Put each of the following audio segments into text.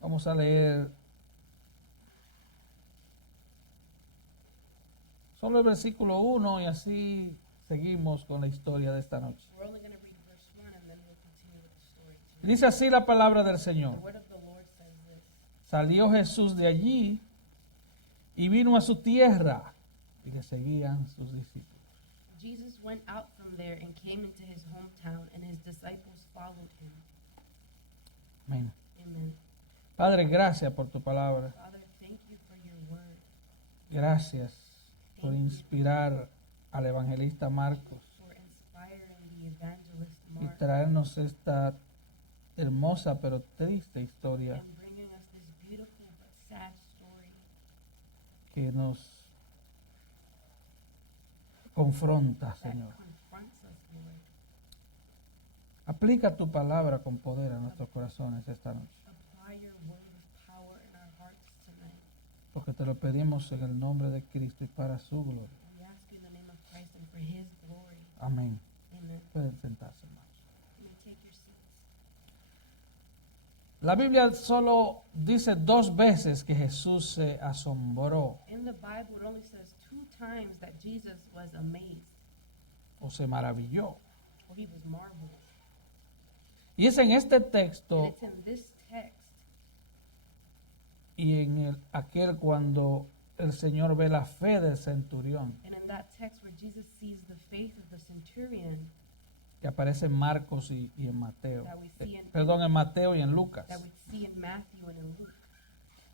Vamos a leer solo el versículo 1 y así seguimos con la historia de esta noche. We're only going to read verse 1 and then we'll continue with the story. Dice así la palabra del The Señor. word of the Lord says this. Salió Jesús de allí y vino a su tierra y le seguían sus discípulos. Jesus went out from there and came into his hometown, and his disciples followed him. Amén. Amen. Padre, gracias por tu palabra. Father, thank you for your word. Gracias por inspirar al evangelista Marcos For inspiring the evangelist y Mark traernos esta hermosa pero triste historia and bringing us this beautiful but sad story que nos confronta, that Señor. confronts us, Lord. Aplica tu palabra con poder a nuestros corazones esta noche, Apply your word with power in our hearts tonight. porque te lo pedimos en el nombre de Cristo y para su gloria. We ask you in the name of Christ and for his glory. Amén. Amen. Pueden sentarse, hermanos. You may take your seats. La Biblia solo dice 2 veces que Jesús se asombró In the Bible, it only says 2 times that Jesus was amazed o se maravilló. or he was marveled. Y es en este And texto it's in this text y en aquel cuando el Señor ve la fe del centurión, and in that text where Jesus sees the faith of the centurion que aparece en Marcos y en Mateo. that we see in Perdón, en Mateo y en Lucas. that we see in Matthew and in Luke.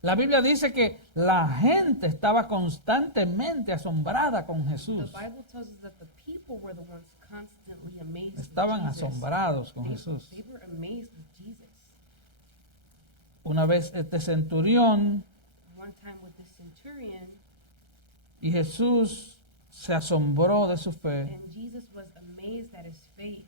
La Biblia dice que la gente estaba constantemente asombrada con The Jesús. Bible tells us that the people were the ones constantly amazed Estaban with Jesus. asombrados con Jesús. They were amazed with Jesus. Una vez este centurión One time with the centurion, y Jesús se asombró de su fe. and Jesus was amazed at his faith.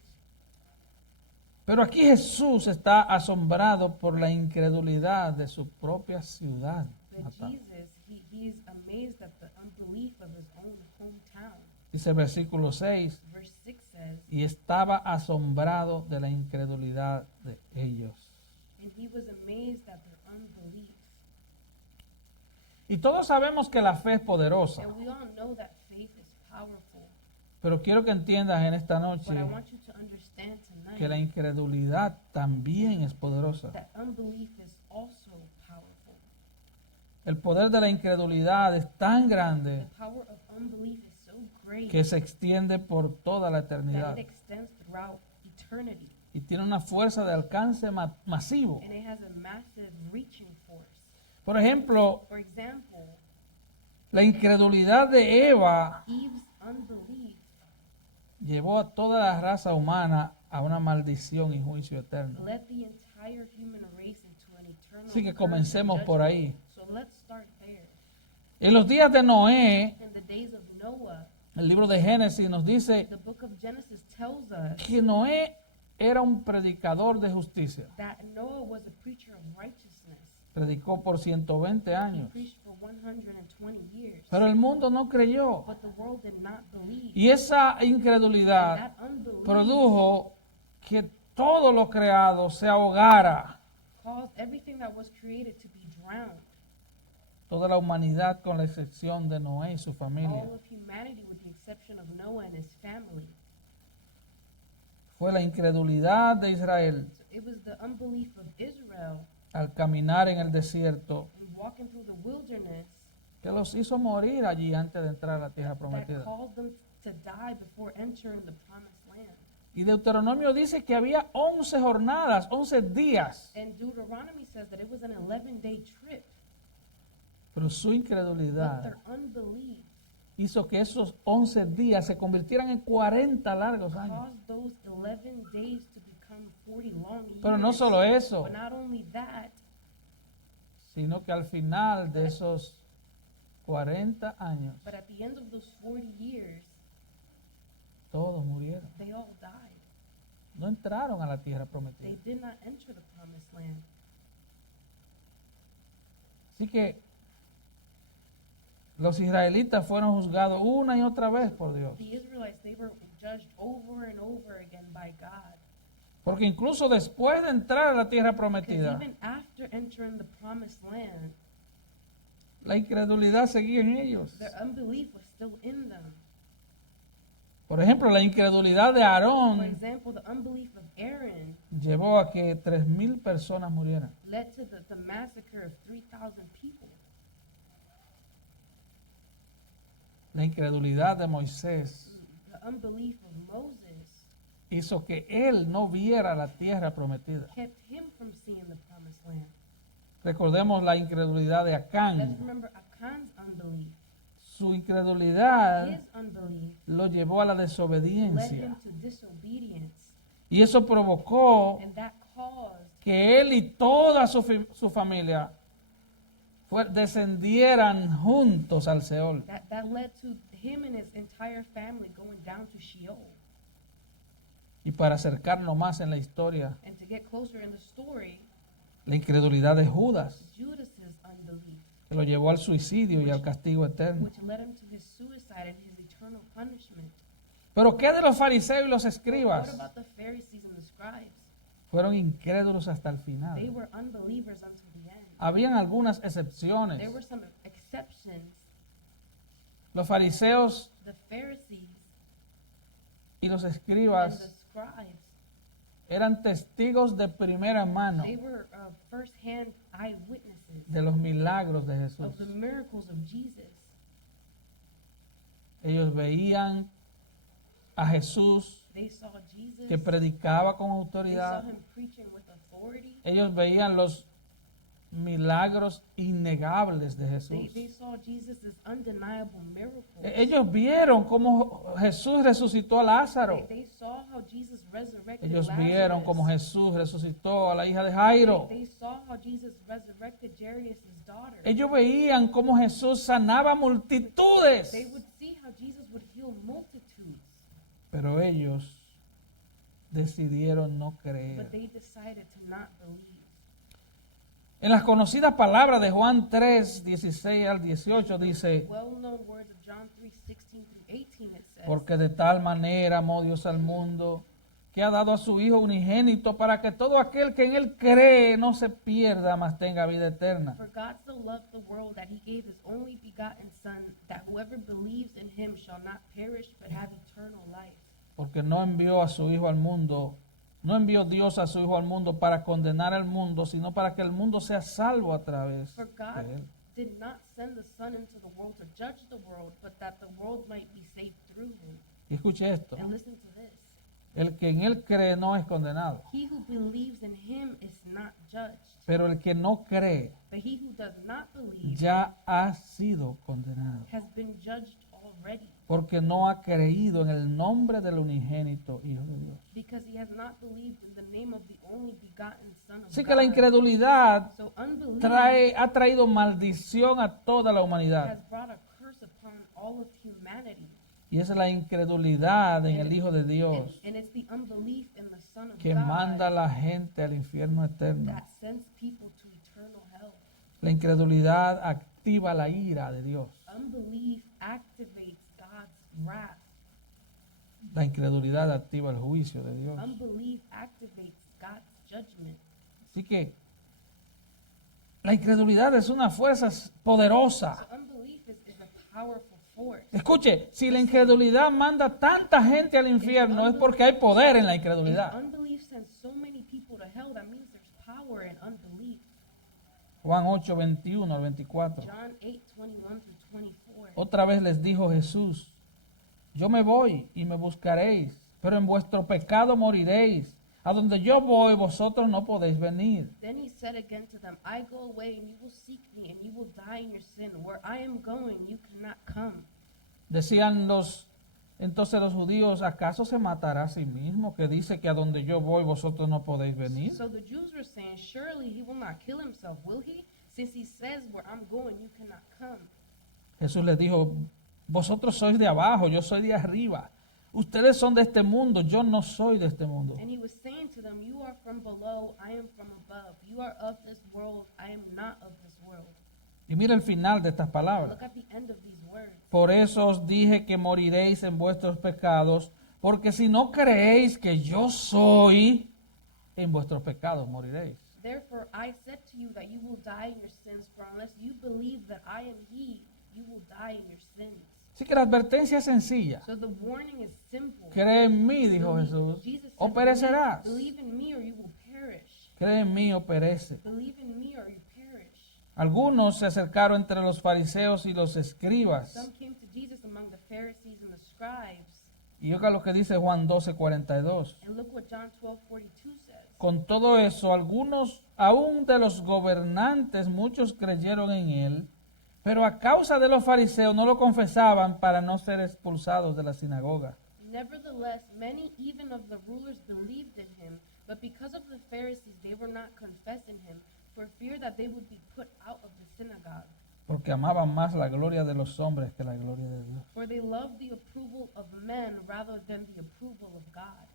Pero aquí Jesús está asombrado por la incredulidad de su propia ciudad But natal. Jesus, he is amazed at the unbelief of his own hometown. Dice el versículo 6, Verse 6 says, y estaba asombrado de la incredulidad de ellos. and he was amazed at their unbelief. Y todos sabemos que la fe es poderosa, And we all know that faith is powerful. pero quiero que entiendas en esta But I noche want you to understand que la tonight incredulidad también es poderosa. that unbelief is also powerful. El poder de la incredulidad es tan The grande power of unbelief is so great que se extiende por toda la that eternidad it extends throughout eternity. y tiene una fuerza de alcance masivo. And it has a massive reaching force. Por ejemplo, For example, la incredulidad de Eva Eve's unbelief llevó a toda la raza humana a una maldición y juicio eterno. led the entire human race into an eternal Así que curse and comencemos por ahí. judgment. So let's start there. En los días de Noé, In the days of Noah, el libro de Génesis nos dice the book of Genesis tells us que Noé era un predicador de justicia. that Noah was a preacher of righteousness. Predicó por 120 He años. preached for 120 years. Pero el mundo no creyó. But the world did not believe. Y esa And incredulidad that unbelief produjo que todo lo creado se ahogara. caused everything that was created to be drowned. Toda la humanidad con la excepción de Noé y su All familia. of humanity with the exception of Noah and his family. Fue la incredulidad de Israel So it was the unbelief of Israel al caminar en el desierto and walking through the wilderness que los hizo morir allí antes de entrar a la tierra that prometida. caused them to die before entering the promised land. Y Deuteronomio dice que había 11 jornadas, 11 días, And Deuteronomy says that it was an 11-day trip. pero su But incredulidad their unbelief hizo que esos 11 días se convirtieran en 40 largos años. caused those 11 days to become 40 long years. Pero no solo eso, But not only that, sino que al final de esos 40 años, but at the end of those 40 years, todos murieron. they all died. No entraron a la tierra They prometida. did not enter the promised land. Así que los israelitas fueron juzgados una y otra vez por Dios. The Israelites, they were judged over and over again by God Porque incluso después de entrar a la tierra Because prometida, even after entering the promised land, la incredulidad seguía en ellos. their unbelief was still in them. Por ejemplo, la incredulidad de For Aarón example, the unbelief of Aaron llevó a que 3,000 personas murieran. led to the massacre of 3,000 people. La incredulidad de Moisés The unbelief of Moses hizo que él no viera la tierra prometida. kept him from seeing the promised land. Recordemos la incredulidad de Let's Acán. remember Achan's unbelief. Su incredulidad His unbelief lo llevó a la led desobediencia. him to disobedience, Y eso provocó and that caused que él y toda su familia descendieran juntos al Seol. that led to him and his entire family going down to Sheol. Y para acercarnos más en la historia, And to get closer in the story, la incredulidad de Judas, Judas's unbelief, que lo llevó al suicidio y al castigo eterno. which led him to his suicide and his eternal punishment. Pero ¿qué de los fariseos y los What escribas? about the Pharisees and the scribes? Fueron incrédulos hasta el They final. were unbelievers until the end. Habían algunas excepciones. There were some exceptions. Los fariseos The Pharisees y los and the escribas scribes, eran testigos de primera mano they were first-hand eyewitnesses de los milagros de Jesús. of the miracles of Jesus. Ellos veían a Jesús They saw Jesus. que predicaba con They saw autoridad. him preaching with authority. Ellos veían los milagros innegables de Jesús. They saw Jesus' undeniable miracles. Ellos vieron cómo Jesús resucitó a Lázaro. They saw how Jesus resurrected Ellos Lazarus. vieron cómo Jesús resucitó a la hija de Jairo. They saw how Jesus resurrected Jairus' daughter. Ellos veían cómo Jesús sanaba multitudes. They would see how Jesus would heal multitudes, Pero ellos decidieron no but creer. they decided to not believe. En las conocidas palabras de Juan 3, 16 al 18 dice, Well-known words of John 3, 16 through 18, it says, porque de tal manera amó Dios al mundo, que ha dado a su Hijo unigénito para que todo aquel que en Él cree no se pierda, mas tenga vida eterna. For God so loved the world that he gave his only begotten Son, that whoever believes in him shall not perish but have eternal life. Porque no envió a su Hijo al mundo, no envió Dios a su Hijo al mundo para condenar al mundo, sino para que el mundo sea salvo a través For God de Él. did not send the Son into the world to judge the world, but that the world might be saved through him. Y escuche esto, And listen to this. el que en Él cree no es condenado, He who believes in him is not judged, pero el que no cree but he who does not believe ya ha sido condenado, has been judged already, porque no ha creído en el nombre del unigénito Hijo de Dios. because he has not believed in the name of the only begotten Son of Así que la God. incredulidad So unbelief ha traído maldición a toda la has humanidad. brought a curse upon all of humanity. Y esa es la incredulidad en el Hijo de Dios, And it's the unbelief in the Son of que God manda a la gente al infierno eterno. that sends people to eternal hell. La incredulidad activa la ira de Dios. Unbelief activates God's wrath. La incredulidad activa el juicio de Dios. Unbelief activates God's judgment. Así que la incredulidad es una fuerza poderosa. So unbelief is a powerful force. Escuche, si la incredulidad manda tanta gente al infierno es porque hay poder en la If incredulidad. unbelief sends so many people to hell, that means there's power in unbelief. Juan 8, 21 al 24. John 8, 21 through 24. Otra vez les dijo Jesús, yo me voy y me buscaréis, pero en vuestro pecado moriréis. A donde yo voy, vosotros no podéis venir. Then he said again to them, I go away and you will seek me and you will die in your sin. Where I am going, you cannot come. Decían entonces los judíos, ¿acaso se matará a sí mismo que dice que a donde yo voy, vosotros no podéis venir? So the Jews were saying, surely he will not kill himself, will he? Since he says, where I'm going, you cannot come. Jesús les dijo, vosotros sois de abajo, yo soy de arriba. Ustedes son de este mundo, yo no soy de este mundo. And he was saying to them, you are from below, I am from above. You are of this world, I am not of this world. Y mira el final de estas palabras. Look at the end of these words. Por eso os dije que moriréis en vuestros pecados, porque si no creéis que yo soy, en vuestros pecados moriréis. Therefore I said to you that you will die in your sins, for unless you believe that I am he, you will die in your sins. Así que la advertencia es sencilla. So the warning is simple. Cree en mí, dijo Believe- Jesús, Jesus o said, perecerás. Believe in me or you will perish. Cree en mí o perece. Believe in me or you perish. Algunos se acercaron entre los fariseos y los escribas. Some came to Jesus among the Pharisees and the scribes. Y oiga lo que dice Juan 12:42. And look what John 12:42 says. Con todo eso, algunos, aún de los gobernantes, muchos creyeron en él, pero a causa de los fariseos no lo confesaban para no ser expulsados de la sinagoga. Nevertheless, many even of the rulers believed in him, but because of the Pharisees they were not confessing him, for fear that they would be put out of the synagogue. Porque amaban más la gloria de los hombres que la gloria de Dios. For they loved the approval of men rather than the approval of God.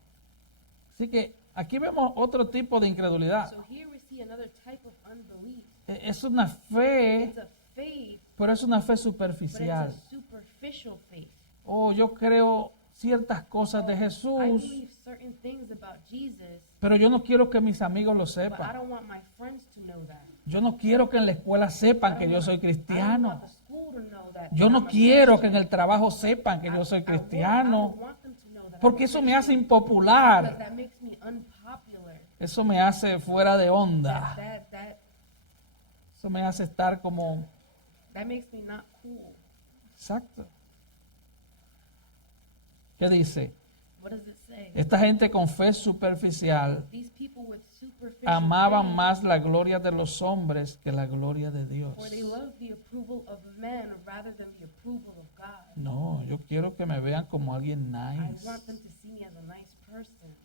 Así que aquí vemos otro tipo de incredulidad. So here we see another type of unbelief. Es una fe, It's a faith, pero es una fe but it's superficial. a superficial faith. Oh, yo creo ciertas cosas de I Jesús, believe certain things about Jesus, pero yo no quiero que mis amigos lo but I sepan. don't want my friends to know that. Yo no quiero que en la escuela sepan que yo soy I don't cristiano. want the school to know that Yo I'm no a quiero que en Christian. el trabajo sepan que yo soy I don't cristiano, want them to know that porque I'm a eso me hace Christian, because impopular. that makes me unpopular. Eso me hace fuera de onda. Eso me hace estar como... That makes me not cool. Exacto. ¿Qué dice? What does it say? Esta gente con fe superficial These people with superficial amaban faith, más la gloria de los hombres que la gloria de Dios. for they love the approval of men rather than the approval of God. No, yo quiero que me vean como alguien I nice. want them to see me as a nice person.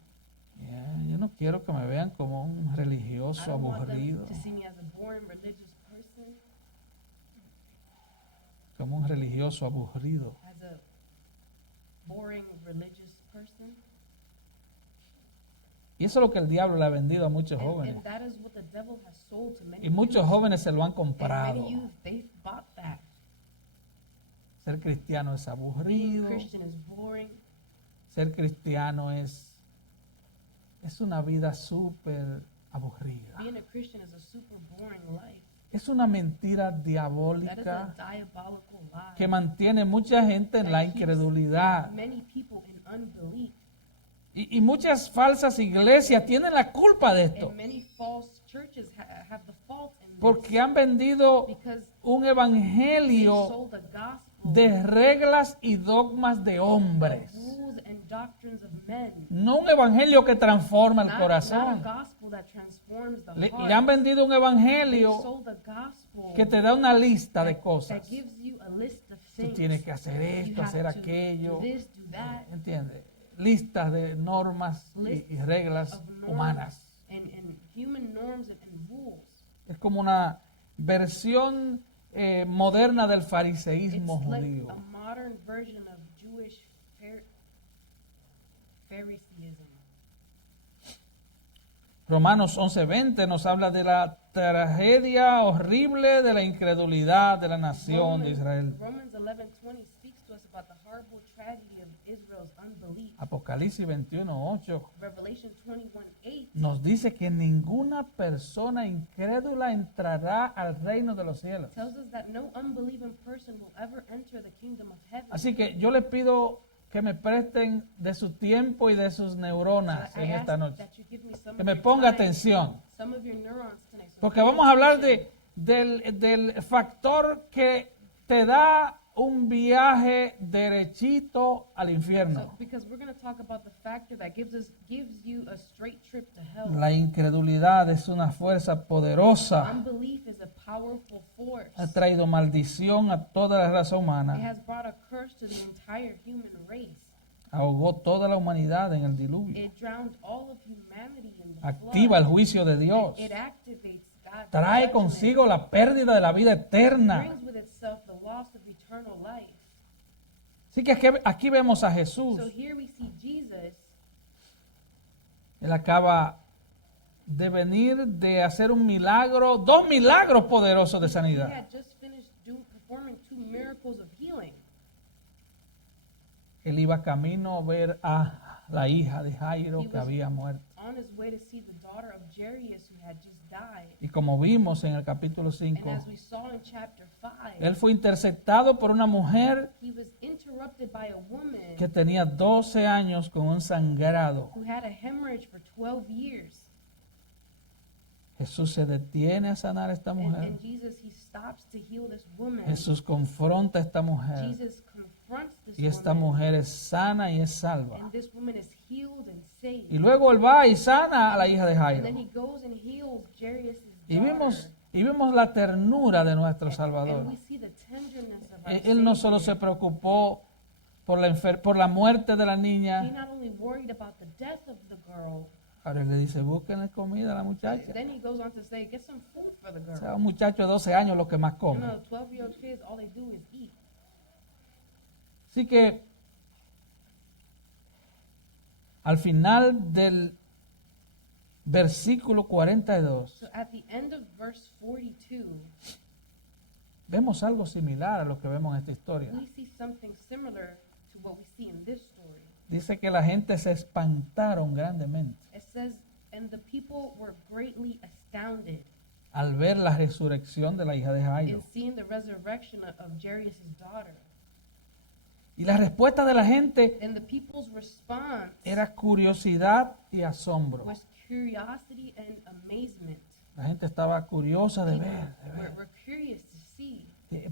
Yeah, yo no quiero que me vean como un I religioso don't want them aburrido, to see me as a boring religious person, como un religioso aburrido. as a boring religious person. Y eso es lo que el diablo le ha vendido a muchos And jóvenes. that is what the devil has sold to many Y muchos youth. jóvenes se lo han And comprado. many youth, they've bought that. Ser cristiano es Being aburrido. Christian is boring. Ser cristiano es una vida súper aburrida. Being a Christian is a super boring life. Es una mentira That is a diabólica diabolical lie. que mantiene mucha gente en la That keeps incredulidad. many people in unbelief. Y muchas falsas iglesias tienen la culpa de esto. And many false churches have the fault in this. Porque han vendido Because un they evangelio sold the gospel de reglas y dogmas de of hombres. rules and doctrines of men. No un evangelio que transforma el Not corazón. a gospel that transforms the Le heart. han vendido un They evangelio sold a gospel que te da una lista de that cosas. gives you a list of Tú things. tienes que hacer You esto, have hacer to aquello. do this, do that. ¿Entiendes? Listas de normas y reglas Of norms humanas. and human norms and rules. Es como una versión moderna del It's fariseísmo like judío. a modern version of Jewish Phariseeism. Romanos 11:20 nos habla de la tragedia horrible de la incredulidad de la nación de Israel. Romans 11:20 speaks to us about the horrible tragedy of Israel's unbelief. Apocalipsis 21:8 Revelation 21:8 nos dice que ninguna persona incrédula entrará al reino de los cielos. tells us that no unbelieving person will ever enter the kingdom of heaven. Así que yo les pido que me presten de su tiempo y de sus neuronas I en ask esta noche. that you give me some Que of me your ponga time, atención. some of your neurons tonight. So Porque pay vamos a hablar attention. del factor que te da un viaje derechito al So, infierno. because we're going to talk about the factor that gives you a straight trip to hell. La incredulidad es una fuerza poderosa. Unbelief is a powerful force. Ha traído maldición a toda la raza It humana. has brought a curse to the entire human race. Ahogó toda la humanidad en el diluvio. It drowned all of humanity in the Activa el flood. juicio de Dios. It activates God's Trae judgment. consigo la pérdida de la vida eterna. Brings with itself the loss of eternal life. Así que aquí vemos a Jesús. So here we see Jesus. Él acaba de venir de hacer un milagro, 2 milagros poderosos de He sanidad. had just finished performing 2 miracles of healing. Él iba camino a ver a la hija de Jairo He que was había muerto. on his way to see the daughter of Jairus who had just died. Y como vimos en el capítulo And 5, as we saw in chapter 5, él fue interceptado por una mujer he was interrupted by a woman que tenía 12 años con un sangrado. who had a hemorrhage for 12 years. Jesús se detiene a sanar a esta mujer. And Jesus, he stops to heal this woman. Jesús confronta a esta mujer. Jesus confronts this Y esta woman. mujer es sana y es salva. And this woman is healed and saved. Y luego él va y sana a la hija de And then Jairo. he goes and heals Jairus' Y daughter. vimos la ternura de nuestro And Salvador. we see the tenderness of our Él no solo se Savior. preocupó por la muerte de la He niña. not only worried about the death of the girl, Ahora le dice, búsquenle comida a la muchacha. then he goes on to say, get some food for the O sea, girl. un muchacho de 12 años lo que más You come. know, 12-year-old kids, all they do is eat. Así que al final del versículo 42 So at the end of verse 42, vemos algo similar a lo que vemos en esta historia. we see something similar to what we see in this story. Dice que la gente se espantaron grandemente It says, and the people were greatly astounded al ver la resurrección de la hija de in Jairo. seeing the resurrection of Jairus' daughter. Y la respuesta de la gente And the people's response era curiosidad y asombro. was curiosity and amazement. La gente estaba curiosa de ver, de We're, ver. we're curious to see.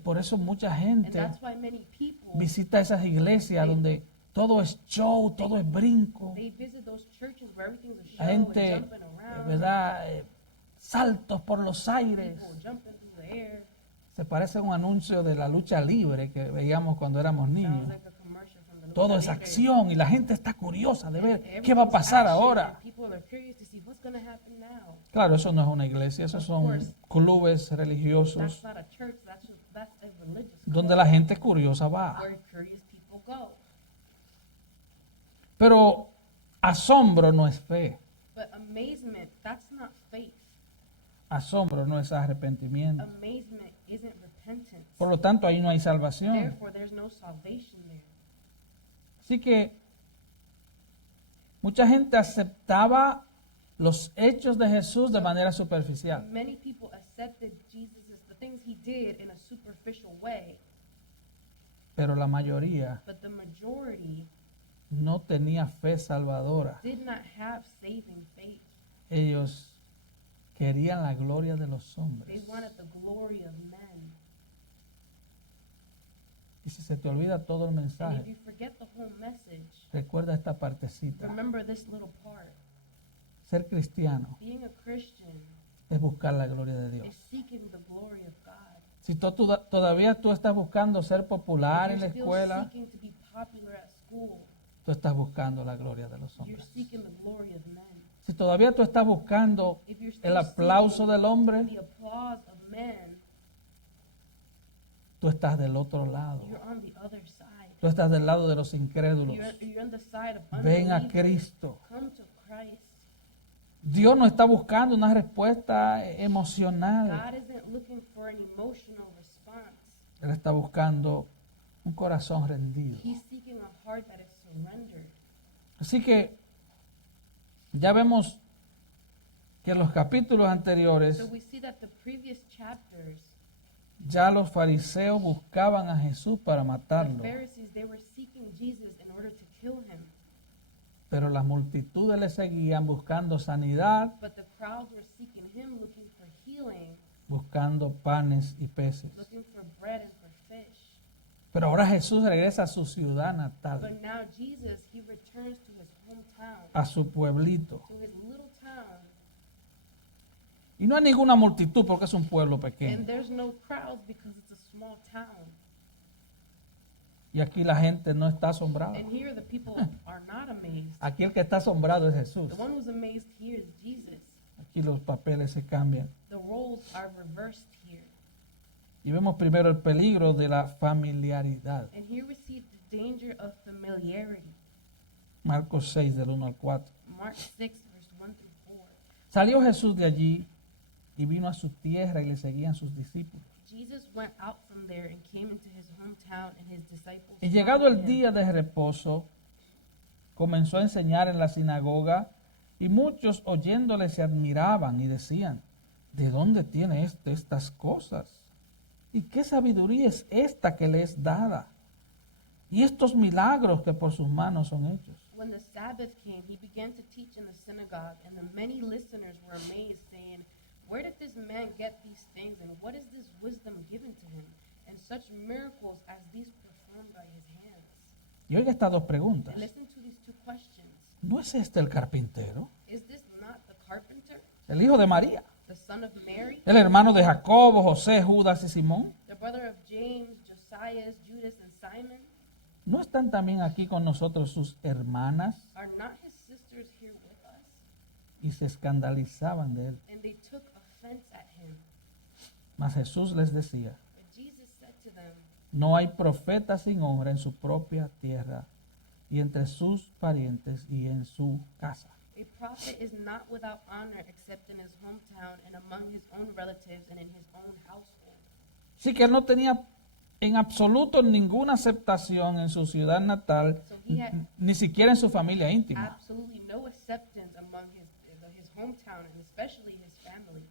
Por eso mucha And gente that's why many people, visita esas iglesias donde todo es show, todo es brinco. they visit those churches where everything's a show La and gente, jumping around, ¿verdad? Saltos por los aires. people jumping through the air. Se parece a un anuncio de la lucha libre que veíamos cuando éramos Sounds niños. like a commercial from the Todo es Lucha Libre. acción y la gente está curiosa de ver qué Everything's va a pasar action, ahora. and people are curious to see what's going to happen now. Claro, eso no es una iglesia, esos son clubes That's religiosos not a church, that's a religious donde club la gente curiosa va. where curious people go. Pero asombro no es fe, But amazement, that's not faith. asombro no es arrepentimiento. Amazement isn't repentance. Por lo tanto, ahí no hay salvación. Therefore, there's no salvation there. Así que mucha gente aceptaba los hechos de Jesús de manera superficial. Many people accepted the things he did in a superficial way, Pero la mayoría but the majority no tenía fe salvadora. did not have saving faith. Ellos querían la gloria de los They hombres. wanted the glory of men. Y si se te olvida todo el And if mensaje, you forget the whole message, recuerda esta partecita. remember this little part. Ser cristiano Being a Christian es buscar la gloria de is Dios. seeking the glory of God. Si todavía tú estás buscando ser popular en la You're still escuela, seeking to be popular at school. tú estás buscando la gloria de los You're hombres. seeking the glory of men. Si todavía tú estás buscando If you're still el aplauso seeking del hombre, the applause of men, tú estás del otro lado. you're on the other side. Tú estás del lado de los incrédulos. You're on the side of Ven a unbelievers. Cristo. Come to Christ. Dios no está buscando una respuesta emocional. God isn't looking for an emotional response. Él está buscando un corazón rendido. He's seeking a heart that is surrendered. Así que ya vemos que en los capítulos anteriores So we see that the previous chapters, ya los fariseos buscaban a Jesús para the matarlo, Pharisees, they were seeking Jesus in order to kill him. pero las multitudes le seguían buscando sanidad, But the crowds were seeking him, looking for healing, buscando panes y peces. looking for bread and for fish. Pero ahora Jesús regresa a su ciudad natal, But now Jesus, he returns to his hometown, a su pueblito. to his little town, Y no hay ninguna multitud porque es un pueblo and pequeño. there's no crowds because it's a small town. Y aquí la gente no está asombrada. And here the people are not amazed. Aquí el que está asombrado es Jesús. The one who's amazed here is Jesus. Aquí los papeles se cambian. The roles are reversed here. Y vemos primero el peligro de la familiaridad. And here we see the danger of familiarity. Marcos 6, del 1 al 4. Mark 6, verse 1 through 4. Salió Jesús de allí y vino a su tierra y le seguían sus discípulos. Jesus went out from there and came into his hometown, and his disciples Y llegado el followed him. día de reposo, comenzó a enseñar en la sinagoga Y muchos oyéndole se admiraban y decían, ¿de dónde tiene estas cosas? ¿Y qué sabiduría es esta que le es dada? Y estos milagros que por sus manos son hechos. When the Sabbath came, he began to teach in the synagogue, and the many listeners were amazed, saying, "Where did this man get these things, and what is this wisdom given to him, and such miracles as these performed by his hands?" Y oiga estas dos preguntas. And listen to these two questions. ¿No es este el carpintero? Is this not the carpenter, El hijo de María, the son of Mary, el hermano de Jacobo, José, Judas y Simón. the brother of James, Josias, Judas, and Simon? ¿No están también aquí con nosotros sus hermanas? Are not his sisters here with us? Y se escandalizaban de él. And they took offense at him. Mas Jesús les decía, But Jesus said to them, no hay profeta sin honra en su propia tierra y entre sus parientes y en su casa. "A prophet is not without honor except in his hometown and among his own relatives and in his own household." Así que él no tenía en absoluto ninguna aceptación en su ciudad natal, So he had ni siquiera en su familia íntima. absolutely no acceptance among his hometown and especially his family.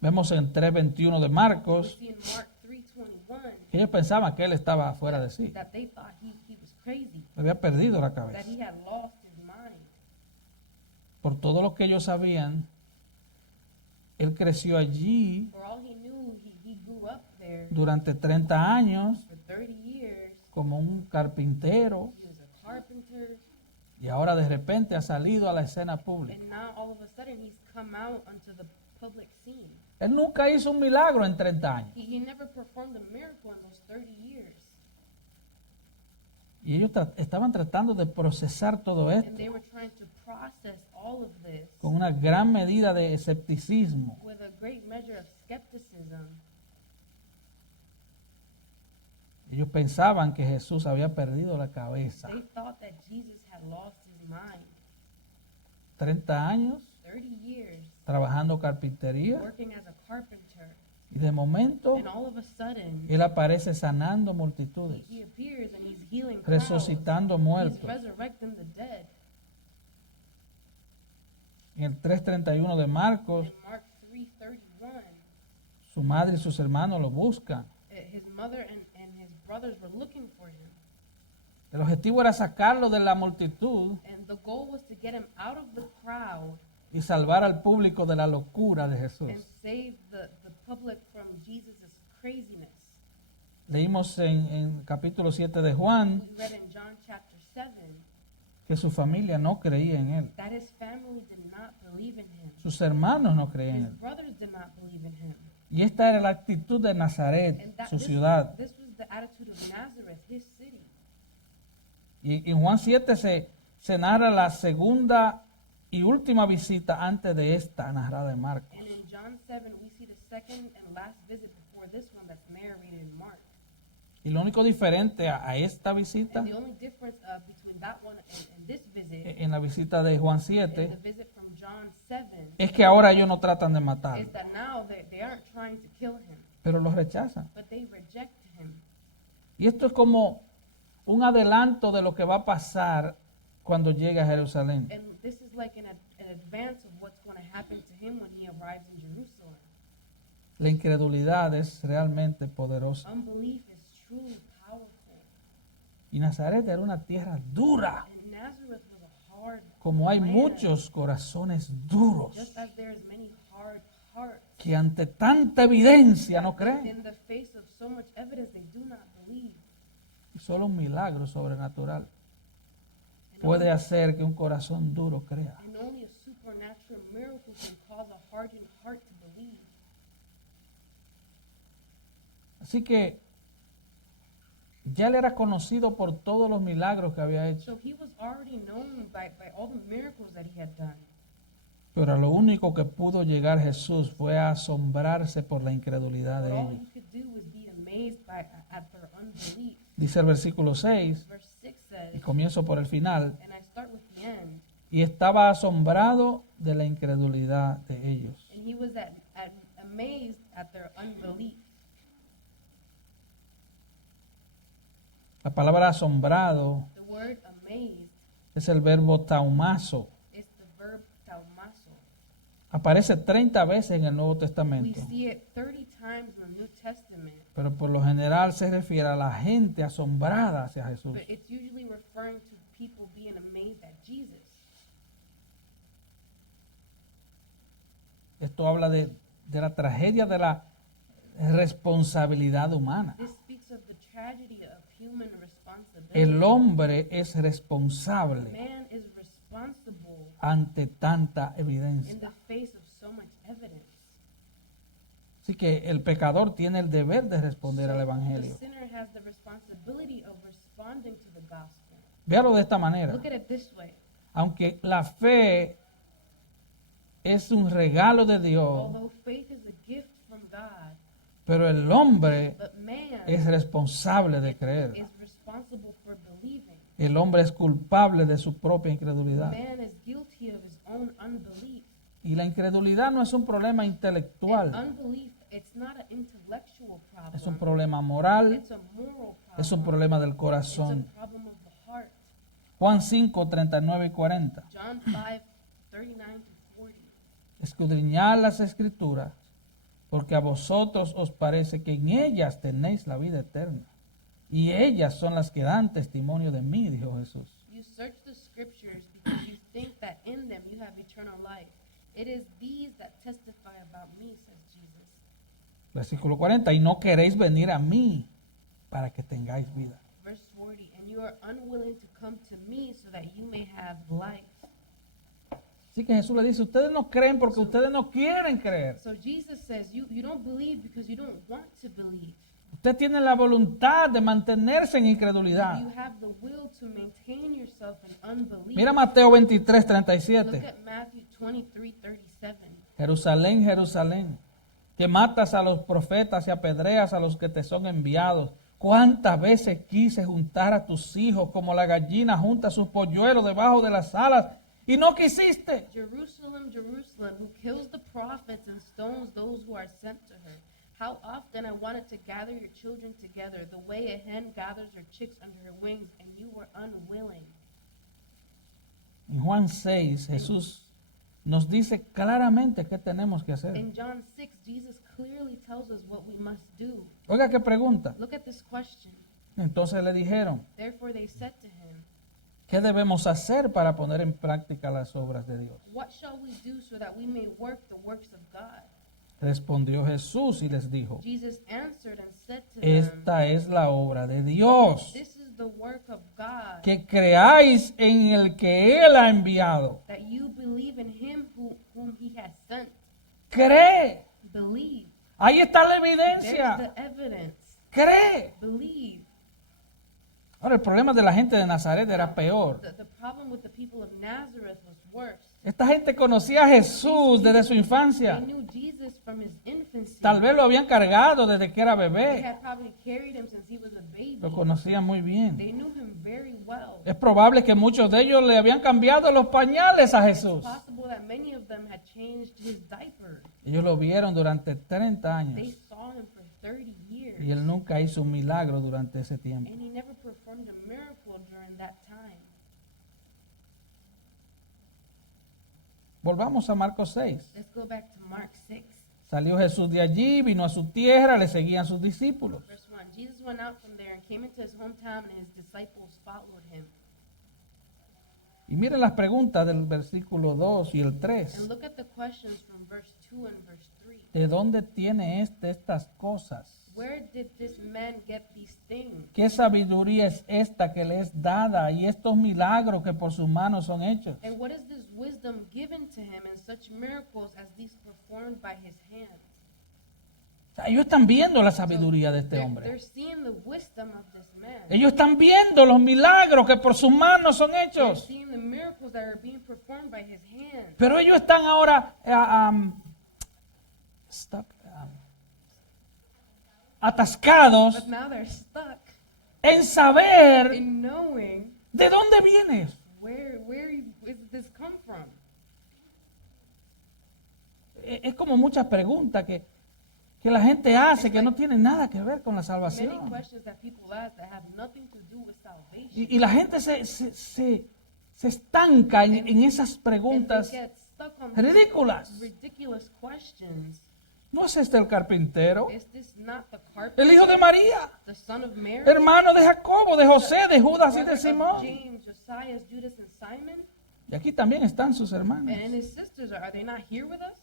Vemos en 3:21 de We Marcos see in Mark 3:21 que ellos pensaban que él estaba fuera de sí, that they thought he was crazy, había perdido la that cabeza. he had lost his mind. Por todo lo que ellos sabían, él creció allí For all he knew, he grew up there durante 30 años for 30 years. como un carpintero He was a carpenter, y ahora de repente ha salido a la escena pública. and now all of a sudden he's come out onto the public scene. Él nunca hizo un milagro en 30 años. He never performed a miracle in those 30 years. Y ellos estaban tratando de procesar todo And esto they were trying to process all of this con una gran medida de escepticismo. with a great measure of skepticism. Ellos pensaban que Jesús había perdido la cabeza. They thought that Jesus had lost his mind. 30 años 30 years trabajando carpintería working as a carpenter, y de momento and all of a sudden él aparece sanando multitudes, he appears and he's healing crowds. resucitando He's muertos. resurrecting the dead. En el 3:31 de Marcos, In Mark 3:31, su madre y sus hermanos lo buscan. his mother and his brothers were looking for him. El objetivo era sacarlo de la multitud And the goal was to get him out of the crowd y salvar al público de la locura de Jesús. and save the public from Jesus' craziness. Leímos en capítulo 7 de Juan We read in John chapter 7 que su familia no creía en él. that his family did not believe in him. Sus hermanos no creían en His él. brothers did not believe in him. Y esta era la actitud de Nazaret, And that su this, ciudad. this was the attitude of Nazareth, his city. Y en Juan 7 se narra la segunda y última visita antes de esta narrada en Marcos. And in John 7, we see the second and last visit before this one that's narrated in Mark. Y lo único diferente a esta visita, And the only difference between that one and this visit, en la visita de Juan and 7, the visit from John 7, es que ahora ellos no tratan de matarlo, is that now they aren't trying to kill him, pero lo rechazan. but they reject him. Y esto es como un adelanto de lo que va a pasar cuando llegue a Jerusalén. And this is like an advance of what's going to happen to him when he arrives in Jerusalem. La incredulidad es realmente poderosa. Unbelief is truly powerful. Y Nazaret era una tierra dura, And Nazareth was a hard como hay land, muchos corazones duros just as there's many hard hearts. que ante tanta evidencia no creen. In the face of so much evidence, they do not believe. Y solo un milagro sobrenatural And puede only, hacer que un corazón duro crea. and only a supernatural miracle can cause a hardened heart to believe. Así que ya él era conocido por todos los milagros que había hecho, So he was already known by all the miracles that he had done. pero a lo único que pudo llegar Jesús fue a asombrarse por la incredulidad But de all ellos. he could do was be amazed at their unbelief. Dice el versículo 6, Verse 6 y says, comienzo por el final, and I start with the end, y estaba asombrado de la incredulidad de ellos. and he was amazed at their unbelief. La palabra asombrado The word amazed es el verbo taumazo, is the verb Aparece 30 veces en el Nuevo We Testamento, see it 30 times in the New Testament, pero por lo general se refiere a la gente asombrada hacia Jesús. but it's usually referring to people being amazed at Jesus. Esto habla de la tragedia de la responsabilidad humana. This speaks of the tragedy of human responsibility. El hombre es responsable Man is responsible ante tanta in evidencia. the face of so much evidence. Así que el pecador tiene el deber de responder al The Evangelio. sinner has the responsibility of responding to the gospel. Véalo de esta manera. Look at it this way. Aunque la fe es un regalo de Dios, Although faith is a gift from God, pero el hombre but man es responsable de creer. is responsible for believing. El hombre es culpable de su propia incredulidad. Man is guilty of his own unbelief. Y la incredulidad no es un problema And intelectual, unbelief, it's not an intellectual problem. es un problema moral, It's a moral problem. es un problema del It's a corazón. problem of the heart. Juan 5, 39 y 40. John 5, 39 to 40. Escudriñad las escrituras, porque a vosotros os parece que en ellas tenéis la vida eterna. Y ellas son las que dan testimonio de mí, dijo Jesús. You search the scriptures because you think that in them you have eternal life. It is these that testify about me, says Jesus. Versículo 40. Y no queréis venir a mí para que tengáis vida. Verse 40, and you are unwilling to come to me so that you may have life. Así que Jesús le dice, ustedes no creen porque ustedes no quieren creer. So Jesus says, you don't believe because you don't want to believe. Usted tiene la voluntad de mantenerse en incredulidad. You have the will to maintain yourself in unbelief. Mira Mateo 23, Look 37. at Matthew 23, 37. Jerusalén, Jerusalén, que matas a los profetas y apedreas a los que te son enviados. ¿Cuántas veces quise juntar a tus hijos como la gallina junta sus polluelos debajo de las alas y no quisiste? Jerusalem, Jerusalem, who kills the prophets and stones those who are sent to her. How often I wanted to gather your children together, the way a hen gathers her chicks under her wings, and you were unwilling. En Juan 6, Jesús nos dice claramente qué tenemos que hacer. In John 6, Jesus clearly tells us what we must do. Oiga qué pregunta. Look at this question. Entonces le dijeron, Therefore they said to him, ¿qué debemos hacer para poner en práctica las obras de Dios? what shall we do so that we may work the works of God? Respondió Jesús y les dijo, Jesus answered and said to them, esta es la obra de Dios, this is the work of God, que creáis en el que Él ha enviado. that you believe in him whom he has sent. Cree. Believe. Ahí está la There's evidencia. the evidence. Cree. Believe. Ahora, el problema de la gente de Nazaret era peor. The problem with the people of Nazareth was worse. Esta gente conocía a Jesús desde su They infancia. knew Jesus from his infancy. Tal vez lo habían cargado desde que era They bebé. had probably carried him since he was a baby. Lo conocían muy bien. They knew him very well. Es probable que muchos de ellos le habían cambiado los pañales a It's Jesús. possible that many of them had changed his diaper. Ellos lo vieron durante 30 They años saw him for 30 years. y él nunca hizo un milagro durante ese tiempo. And he never performed a miracle during that time. Volvamos a Marcos 6. Let's go back to Mark 6, Salió Jesús de allí, vino a su tierra, le seguían sus discípulos. verse 1. Jesus went out from there and came into his hometown, and his disciples followed him. Y miren las preguntas del versículo 2 y el And 3. look at the questions from verse 2 and verse 3. ¿De dónde tiene estas cosas? Where did this man get these things? ¿Qué sabiduría es esta que le es dada y estos milagros que por sus manos son hechos? And what is this wisdom given to him and such miracles as these performed by his hands? O sea, ellos están viendo la sabiduría de este They're hombre. seeing the wisdom of this man. Ellos están viendo los milagros que por sus manos son They're hechos. seeing the miracles that are being performed by his hands. Pero ellos están ahora atascados But now they're stuck en saber in knowing de dónde vienes. where did this come from? Es como muchas preguntas que la gente hace que no tienen nada que ver con la Many salvación. questions that people ask that have nothing to do with salvation. Y la gente se estanca en esas And preguntas they get stuck on these ridículas. ridiculous questions. ¿No es este el carpintero? Is this not the El carpenter, hijo de María, the son of Mary, hermano de Jacobo, de José, de Judas y brother de of Simón. James, Josiah, Judas, and Simon? Y aquí también están sus hermanos. And his sisters, are they not here with us?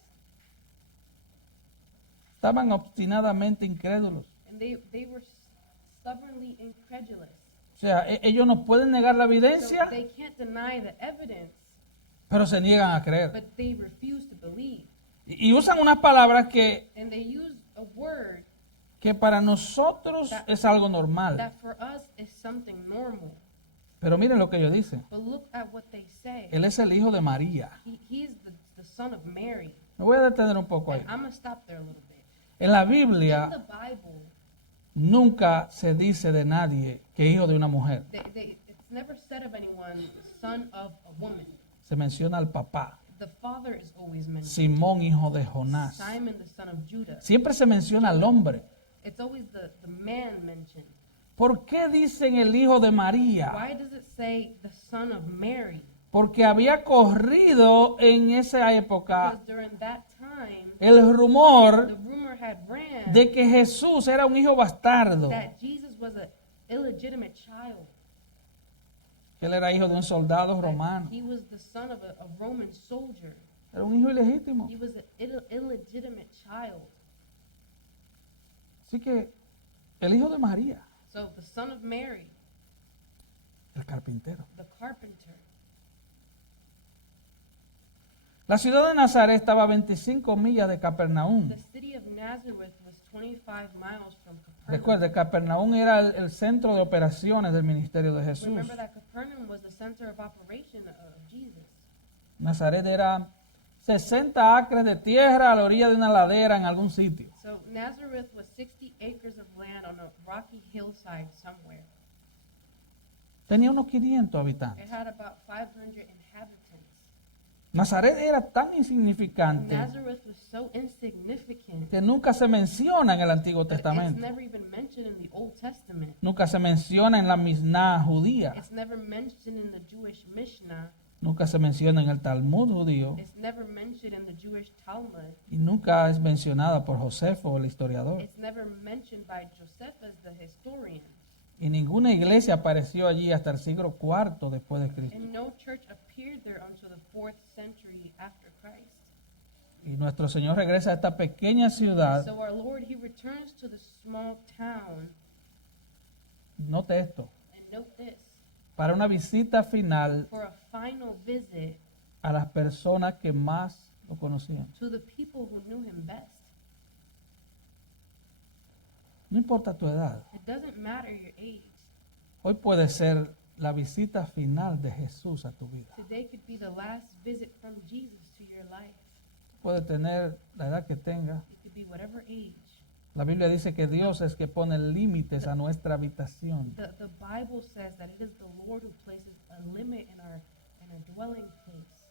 Estaban obstinadamente incrédulos. And they were stubbornly incredulous. O sea, ellos no pueden negar la So evidencia, they can't deny the evidence, pero se niegan a creer. but they refuse to believe. Y usan unas palabras And they use a word que para nosotros es algo normal. that for us is something normal. Pero miren lo que ellos dicen. But look at what they say. Él es el hijo de María. He's the son of Mary. Me voy a detener un poco ahí. And I'm going to stop there a little bit. En la In Biblia the Bible, nunca se dice de nadie que hijo de una mujer. it's never said of anyone, son of a woman. Se menciona al papá, The father is always mentioned. Simón, hijo de Jonás. Simon, the son of Judah. Siempre se menciona al hombre. It's always the man mentioned. ¿Por qué dicen el hijo de María? Why does it say the son of Mary? Porque había corrido en esa época Because during that time, el the rumor rumor had ran de que Jesús era un hijo bastardo. that Jesus was an illegitimate child. Él era hijo de un soldado That romano. he was the son of a Roman soldier. Era un hijo ilegítimo. He was an illegitimate child. Así que el hijo de María, So the son of Mary, el carpintero. the carpenter. La ciudad de Nazaret estaba a 25 millas de Capernaum. The city of Nazareth was 25 miles from Capernaum. Recuerde, Capernaum era el centro de operaciones del ministerio de Jesús. Remember that Capernaum was the center of operation of Jesus. Nazaret era 60 acres de tierra a la orilla de una ladera en algún sitio. So Nazareth was 60 acres of land on a rocky hillside somewhere. Tenía unos 500 habitantes. It had about 500 inhabitants. Nazaret era tan insignificante Nazareth was so insignificant. que nunca se menciona en el Antiguo But it's Testamento. never even mentioned in the Old Testament. Nunca se menciona en la Misná judía. It's never mentioned in the Jewish Mishnah. Nunca se menciona en el Talmud judío. It's never mentioned in the Jewish Talmud. Y nunca es mencionada por Josefo, el historiador. It's never mentioned by Josephus, the historian. Y ninguna iglesia apareció allí hasta el siglo IV después de Cristo. And no church appeared there until the 4th century after Christ. Y nuestro Señor regresa a esta pequeña ciudad. So our Lord, he returns to the small town. Note esto. And note this, Para una visita final for a final visit a las personas que más lo conocían. to the people who knew him best. No importa tu edad. It doesn't matter your age. Hoy puede ser la visita final de Jesús a tu vida. Today could be the last visit from Jesus to your life. Puede tener la edad que tenga. It could be whatever age. La Biblia dice que Dios es que pone límites a nuestra habitación. The Bible says that it is the Lord who places a limit in our dwelling place.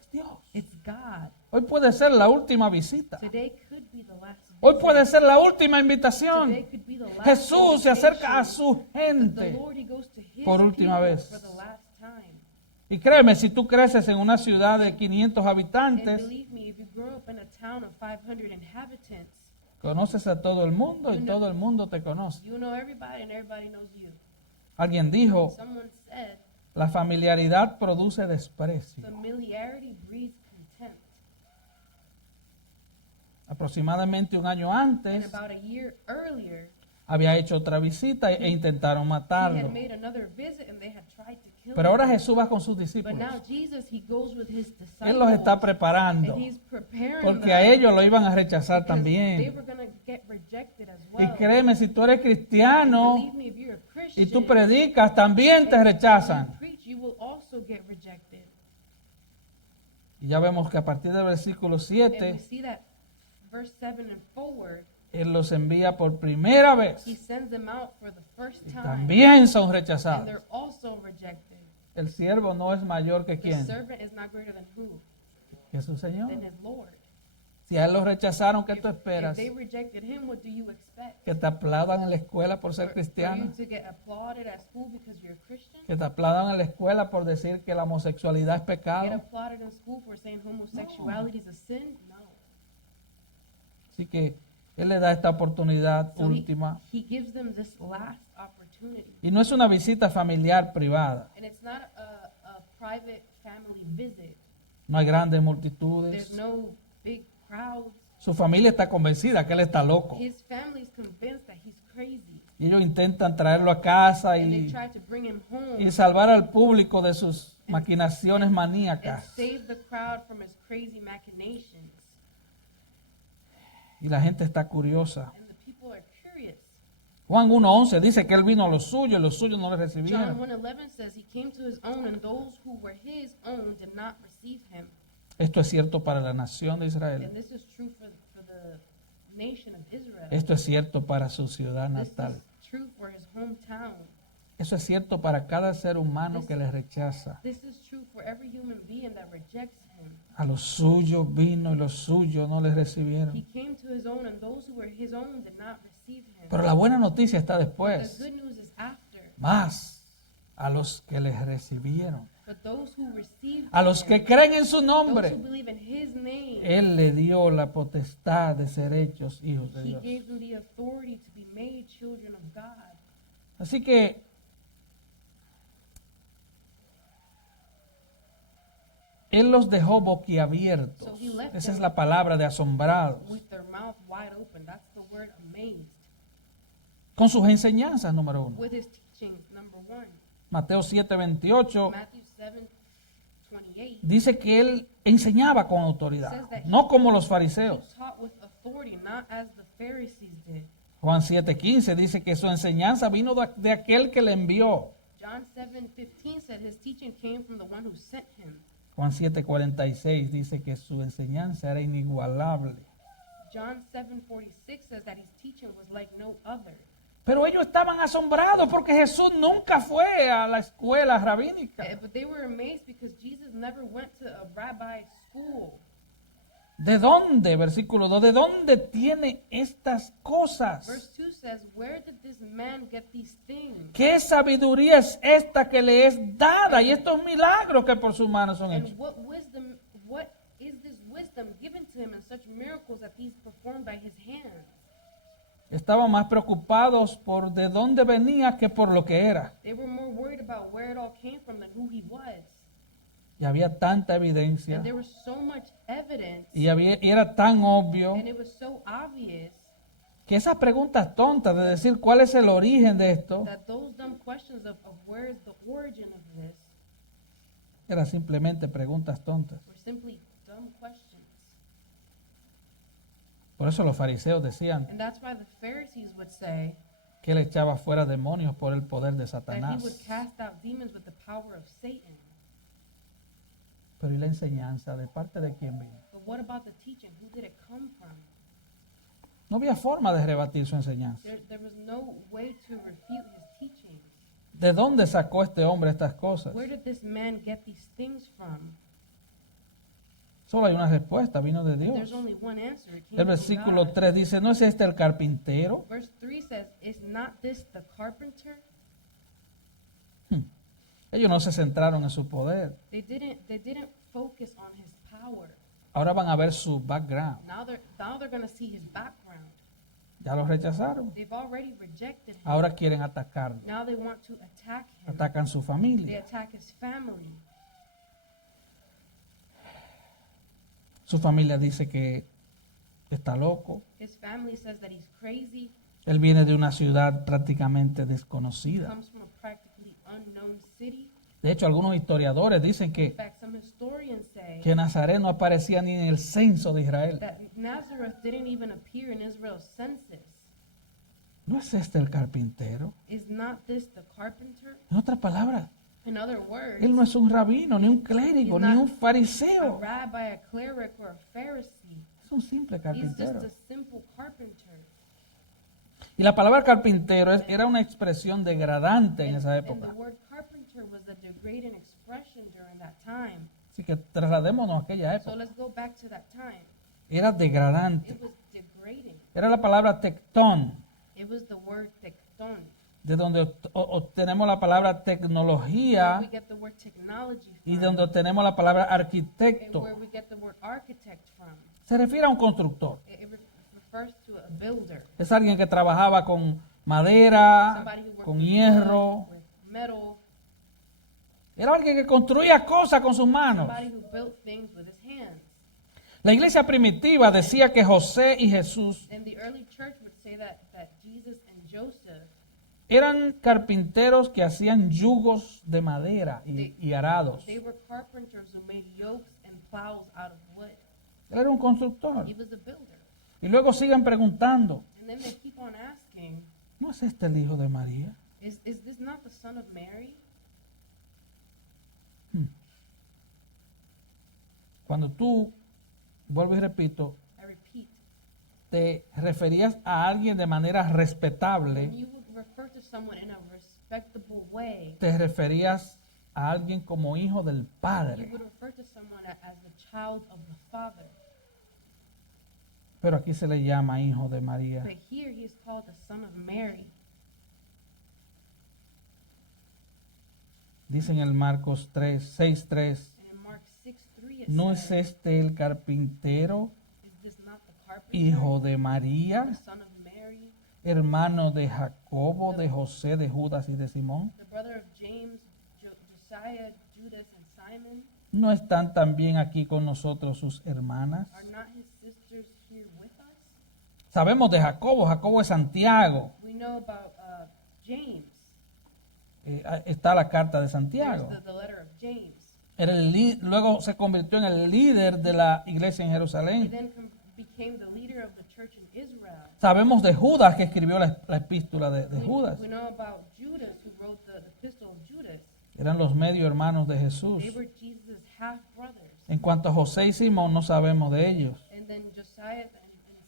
Es Dios. It's God. Hoy puede ser la última visita. Today could be the last visit. Hoy puede ser la última invitación. Today could be the last Jesús se acerca a invitation. su The gente. Lord, he goes to his Por última people vez. for the last time. Y créeme, si tú creces en una ciudad de 500 And habitantes, believe me, if you grow up in a town of 500 inhabitants, conoces a todo el mundo y todo el mundo te conoce. you know everybody and everybody knows you. Alguien dijo, Someone said, la familiaridad produce desprecio. familiarity breeds contempt. Aproximadamente un año And antes about a year earlier, había hecho otra visita e intentaron he matarlo. had made another visit and they had tried to kill Pero him. ahora Jesús va con sus But discípulos. now Jesus, he goes with his Él los está disciples preparando and he's preparing porque them a ellos lo iban a rechazar because they también. were going to get rejected as Y well. créeme, si tú eres cristiano Believe me, if you're a Christian y tú predicas, también te and rechazan. you preach, you will also get rejected. Y ya vemos que a partir del versículo And 7, we see that verse 7 and forward, Él los envía por primera vez. he sends them out for the first Y time. también son And rechazados. they're also rejected. El siervo no es mayor que The quién, servant is not greater than who? que su Señor. Than his Lord. Si a él lo rechazaron, ¿qué If, tú if esperas? they rejected him, what do you expect? Que te aplaudan en la escuela por ser For you cristiano. to get applauded at school because you're a Christian? Que te aplaudan en la escuela por decir que la homosexualidad es Get pecado. applauded in school for saying homosexuality is a sin? No. Así que él le da esta oportunidad So última. he gives them this last opportunity. Y no es una visita familiar privada. And it's not a private family visit. No hay grandes There's multitudes. no big crowds. Su familia está convencida que él está loco. His family's convinced that he's crazy. Y ellos intentan traerlo a casa And they y try to bring him home salvar al público de sus maquinaciones and maníacas. save the crowd from his crazy machinations. Y la gente está curiosa. And the people are curious. Juan 1:11 dice que él vino a los suyos y los suyos no le John recibieron. 1:11 says he came to his own, and those who were his own did not receive him. Esto es cierto para la nación de And Israel. this is true for the nation of Israel. Esto es cierto para su ciudad This natal. is true for his hometown. Eso es cierto para cada ser humano que le rechaza. This is true for every human being that rejects him. A los suyos vino y los suyos no le He recibieron. came to his own, and those who were his own did not receive him. Pero la buena noticia está The después. good news is after. Más a los que les recibieron. But those who received A los him, que creen en su those nombre. who believe in his name, Él le dio la potestad de ser hechos hijos de he Dios. gave them the authority to be made children of God. Así que Él los dejó boquiabiertos. So he left Esa them es la palabra de asombrados. With their mouth wide open. That's the word amazed. Con sus enseñanzas, número 1. With his teachings, number one. Mateo 7:28 Matthew 7:28 dice que Él enseñaba con autoridad, no como los he fariseos. taught with authority, not as the Pharisees did. Juan 7:15 dice que su enseñanza vino de aquel que le envió. John 7:15 said his teaching came from the one who sent him. Juan 7:46 dice que su enseñanza era inigualable. John 7:46 says that his teaching was like no other. Pero ellos estaban asombrados porque Jesús nunca fue a la escuela rabínica. But they were amazed because Jesus never went to a rabbi school. ¿De dónde? Versículo 2. ¿De dónde tiene estas cosas? Verse 2 says, where did this man get these things? ¿Qué sabiduría es esta que le es dada? Y estos milagros que por sus manos son hechos. And what is this wisdom given to him and such miracles that he's performed by his hands? Estaban más preocupados por de dónde venía que por lo que era. They were more worried about where it all came from than who he was. Y había tanta evidencia. And there was so much evidence, Y era tan obvio and it was so obvious que esas preguntas tontas de decir cuál es el origen de esto that those dumb questions of where is the origin of this eran simplemente preguntas tontas. were simply dumb questions. Por eso los fariseos decían And that's why the Pharisees would say que él echaba fuera demonios por el poder de that he Satanás. would cast out demons with the power of Satan. Pero ¿y la enseñanza de parte de quién vino? But what about the teaching? Who did it come from? No había forma de rebatir su enseñanza. There was no way to refute his teachings. ¿De dónde sacó este hombre estas cosas? Where did this man get these things from? Solo hay una respuesta, vino de There's Dios. only one answer. It came El from versículo God. 3 dice, ¿no es este el carpintero? Verse 3 says, is not this the carpenter? Ellos no se centraron en su poder. They didn't focus on his power. Ahora van a ver su background. Now they're going to see his background. Ya lo rechazaron. They've already rejected him. Ahora quieren atacarlo. Now they want to attack him. Atacan su They familia. attack his family. Su familia dice que está loco. His family says that he's crazy. Él viene de una ciudad prácticamente He desconocida. comes from a practically unknown city. De hecho, algunos historiadores dicen In que fact, some historians say Nazaret no aparecía ni en el censo de Israel. that Nazareth didn't even appear in Israel's census. ¿No es este el carpintero? Is not this the carpenter? En otras palabras, In other words, él no es un rabino, ni un clérigo, ni un a fariseo. rabbi, a cleric, or a Pharisee. Es un simple He's carpintero. just a simple carpenter. Y la palabra carpintero era una expresión degradante en esa And the época. word carpenter was a degrading expression during that time. Así que trasladémonos a aquella So época. let's go back to that time. era degradante. It was degrading. Era la palabra tectón, It was the word tecton. de donde obtenemos la palabra tecnología We get the word technology y from, de donde obtenemos la palabra and arquitecto. where we get the word architect from. Se refiere a un constructor. It refers to a builder, Es alguien que trabajaba con madera, somebody who worked con with hierro. wood, with metal, Era alguien que construía cosas con sus manos. somebody who built things with his hands. La iglesia primitiva decía que José y Jesús And the early church would say that Jesus and Joseph, eran carpinteros que hacían yugos de madera y arados. they were carpenters who made yokes and plows out of wood. Él era un constructor. He was a builder. Y luego siguen preguntando, And then they keep on asking, ¿no es este el hijo de María? is this not the son of Mary? Cuando tú, vuelvo y repito, I repeat, te referías a alguien de manera when respetable, you would refer to someone in a respectable way, te referías a alguien como hijo del you Padre. would refer to someone as the child of the Father. Pero aquí se le llama hijo de María. But here he is called the son of Mary. Dice en el Marcos 6:3, And in Mark 6:3 it ¿no es says, este el carpintero, is this not the carpenter, hijo de María, the son of Mary, hermano de Jacobo, de José, de Judas y de Simón? the brother of James, Josiah, Judas, and Simon? ¿No están también aquí con nosotros sus hermanas? Are not his sisters here with us? Sabemos de Jacobo, Jacobo es Santiago. We know about James. Está la carta de There's Santiago. the letter of James. Era luego se convirtió en el líder de la iglesia en He Jerusalén. then became the leader of the church in Israel. Sabemos de Judas, que escribió la epístola de Judas. We know about Judas, who wrote the epistle of Judas. Eran los medio hermanos de Jesús. They were Jesus' half brothers. En cuanto a José y Simón, no sabemos de ellos. And then Josiah and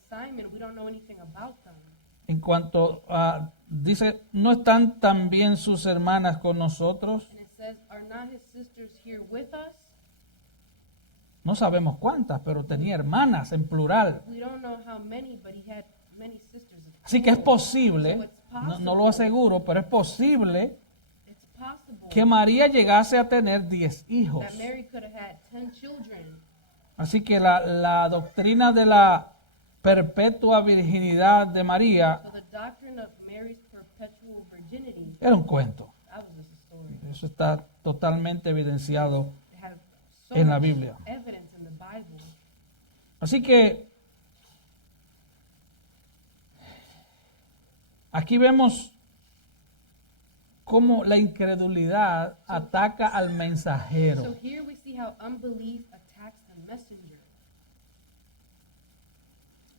Simon, we don't know anything about them. En cuanto a, dice, ¿no están también sus hermanas con nosotros? And it says, are not his sisters here with us? No sabemos cuántas, pero tenía hermanas en plural. We don't know how many, but he had many sisters. Así que es So posible, it's possible. no lo aseguro, pero es posible It's possible que María llegase a tener 10 hijos. that Mary could have had 10 children. Así que la doctrina de la perpetua virginidad de María So the doctrine of Mary's perpetual virginity, era un cuento. that was just a story. Eso está totalmente evidenciado. It has so En la much Biblia. evidence in the Bible. Así que aquí vemos cómo la incredulidad ataca al So mensajero. here we see how unbelief attacks the messenger.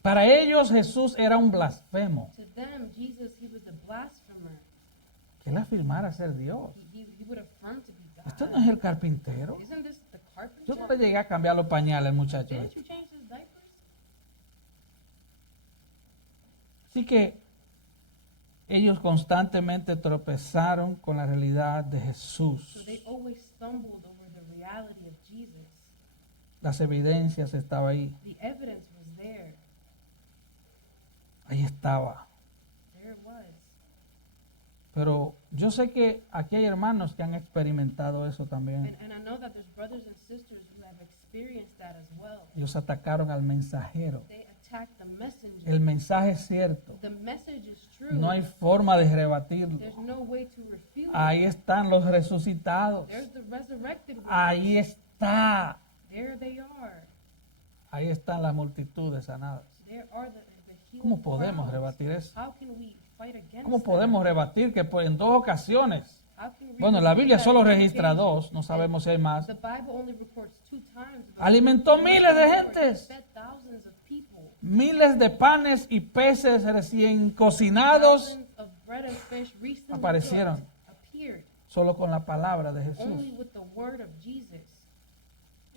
Para ellos Jesús era un blasfemo, To them, Jesus, he was a blasphemer. que él afirmara ser Dios. He would affirm to be ¿Esto no God. es el carpintero? Isn't this the Yo no carpenter? le llegué a cambiar los pañales, muchachos. Didn't you change his diapers? Así que ellos constantemente tropezaron con la realidad de So Jesús. they always stumbled over the reality of Jesus. Las evidencias estaban ahí. The evidence was there. Ahí estaba. There it was. Pero yo sé que aquí hay hermanos que han experimentado eso también. And I know that there's brothers and sisters who have experienced that as well. Ellos atacaron al mensajero. They attacked the messenger. El mensaje es cierto. The message is true. No hay forma de rebatirlo. There's no way to refute it. Ahí están los resucitados. There's the resurrected ones. Ahí está. There they are. Ahí están las multitudes sanadas. There are the healed ¿Cómo podemos crowds. rebatir eso? How can we fight against ¿Cómo that? podemos rebatir que en 2 ocasiones? How can we Bueno, la refute Biblia that solo in registra occasions? 2, no sabemos si hay más. The Bible only records 2 times. but Alimentó the miles de Lord gentes. fed thousands of people. Miles de panes y peces recién cocinados Thousands of bread and fish recently aparecieron. cooked appeared solo con la palabra de only Jesús. with the word of Jesus.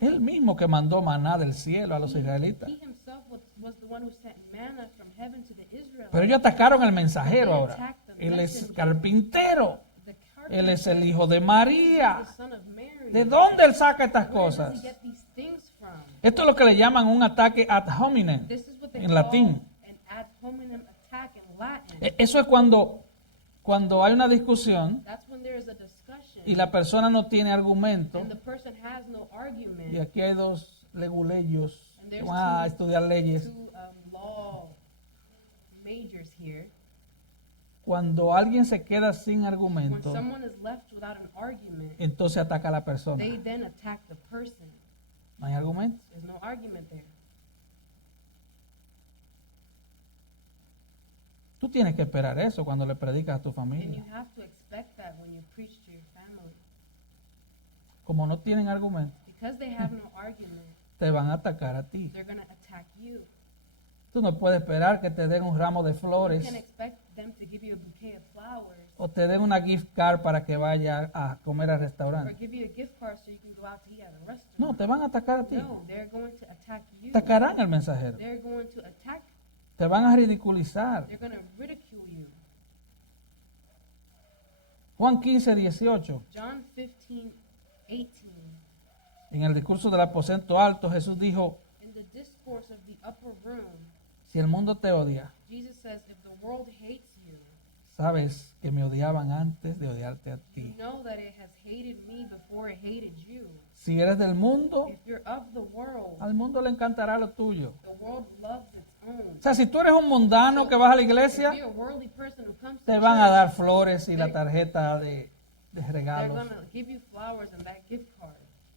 Él mismo que mandó maná del cielo a los israelitas. He himself was the one who sent manna from heaven to the Israelites. Pero ellos atacaron al mensajero ahora. Él es carpintero. The Él es el carpenter, hijo de the María. son of Mary. ¿De dónde él saca estas Where does he cosas? get these things from? Esto es lo que le llaman un ataque ad hominem This is what they en call latín. an ad hominem attack in Latin. Eso es cuando hay una discusión That's when there is a discussion y la persona no tiene argumento. and the person has no argument. Y aquí hay dos leguleyos And que there's van a estudiar leyes. two law majors here. Cuando alguien se queda sin When argumento, someone is left without an argument, entonces ataca a la persona. they then attack the person. No hay argumento. There's no argument there. Tú tienes que esperar eso cuando le predicas a tu And you familia. have to expect that when you preach to your family. Como no tienen argumento, Because they have no argument, te van a atacar a ti. they're going to attack you. Tú no puedes esperar que te den un ramo de You flores can expect them to give you a bouquet of flowers o te den una gift card para que vaya a comer al or restaurante. give you a gift card so you can go out to eat at a restaurant. No, te van a atacar a ti. No, they're going to attack you. Atacarán al mensajero. They're going to attack, Te van a ridiculizar. they're going to ridicule you. Juan 15:18. John 15:18. En el discurso del aposento alto, Jesús dijo, In the discourse of the upper room, si el mundo te odia, Jesus says, if the world hates you, sabes que me odiaban antes de odiarte a you ti. know that it has hated me before it hated you. Si eres del mundo, If you're of the world, al mundo le encantará lo tuyo. the world loves its own. O sea, si tú eres un mundano que vas a la iglesia, If you're a worldly person who comes to te van a church, dar flores y la tarjeta de they're regalos. going to give you flowers and that gift card.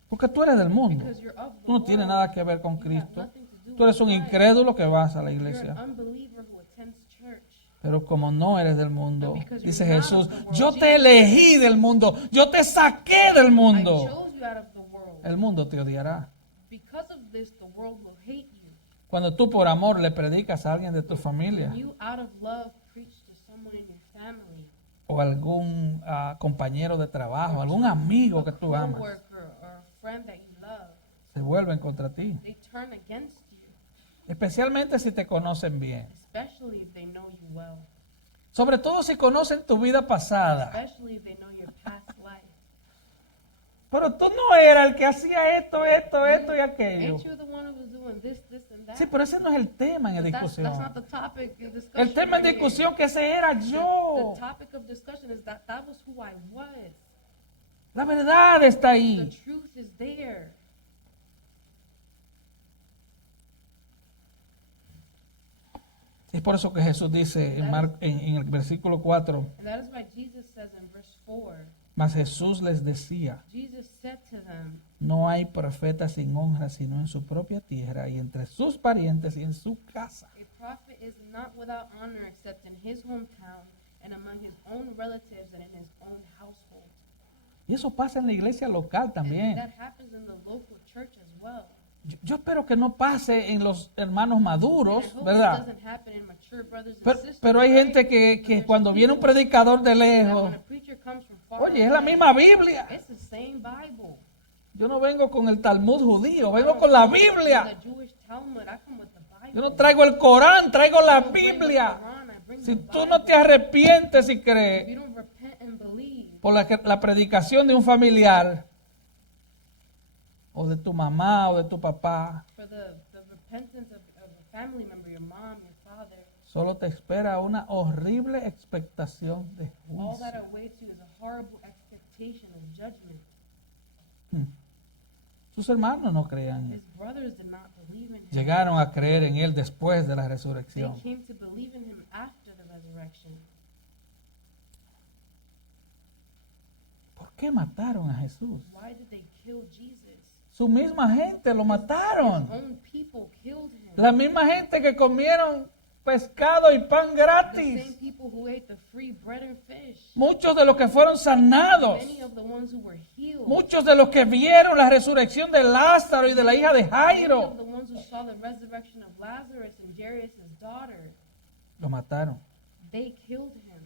Porque tú eres del mundo. Because you're of the Tú no world. tienes nada que ver con You have Cristo. nothing to do Tú eres with un Christ. incrédulo que vas a la You're an iglesia. unbeliever who attends church. Pero como no eres del mundo, But because dice you're not Jesús, of the world, yo te Jesus elegí del mundo, yo te saqué del I mundo. chose you out of the world. El mundo te odiará. Because of this, the world will hate you. Cuando tú por amor le predicas a alguien de tu familia When you, out of love, preach to someone in your family, o algún compañero de trabajo, algún amigo que a tú amas, coworker or a friend that you love, se vuelven contra ti. they turn against you, Especialmente si te conocen bien. especially if they know you well, Sobre todo si conocen tu vida pasada. especially if they know your past life. Pero tú no eras el que hacía esto y aquello. Ain't you the one who was doing this, and that? Sí, pero ese no es el tema en But that's discusión. not the topic of discussion. El tema en right here. discusión que ese era yo. The topic of discussion is that was who I was. La verdad está The ahí. truth is there. Es por eso que Jesús dice en el versículo 4, And that is why Jesus says in verse 4, mas Jesús les decía, Jesus said to them, no hay profeta sin honra sino en su propia tierra y entre sus parientes y en su casa. a prophet is not without honor except in his hometown and among his own relatives and in his own household. Y eso pasa en la iglesia local And también. that happens in the local church as well. Yo espero que no pase en los hermanos And maduros, I hope it ¿verdad? doesn't happen in mature brothers and Pero, sisters. pero hay right? gente But que there's cuando viene un people predicador de that lejos, when a preacher comes from far oye, es la away, misma Biblia. it's the same Bible. Yo no vengo con el Talmud judío, I vengo don't con la come with Biblia. the Jewish Talmud, I come with the Bible. Yo no traigo el Corán, traigo I la don't bring the Biblia. Quran, I bring Si the tú no te Bible. arrepientes y If crees you don't repent and believe por la predicación de un familiar, o de tu mamá o de tu papá, for the repentance of a family member, your mom, your father, solo te espera una horrible expectación de all that juicio. awaits you is a horrible expectation of judgment. Sus hermanos no creían. His brothers did not believe in him. Llegaron a creer en él después de la They resurrección. came to believe in him after the resurrection. ¿Por qué mataron a Jesús? Why did they kill Jesus? Su misma gente lo His mataron. own people killed him. La misma gente que comieron pescado y pan The gratis. same people who ate the free bread and fish. Muchos de los que fueron sanados. Many of the ones who were healed. Muchos de los que vieron la resurrección de Lázaro y de la hija de Many Jairo. of the ones who saw the resurrection of Lazarus and Jairus' daughter. Lo mataron. They killed him.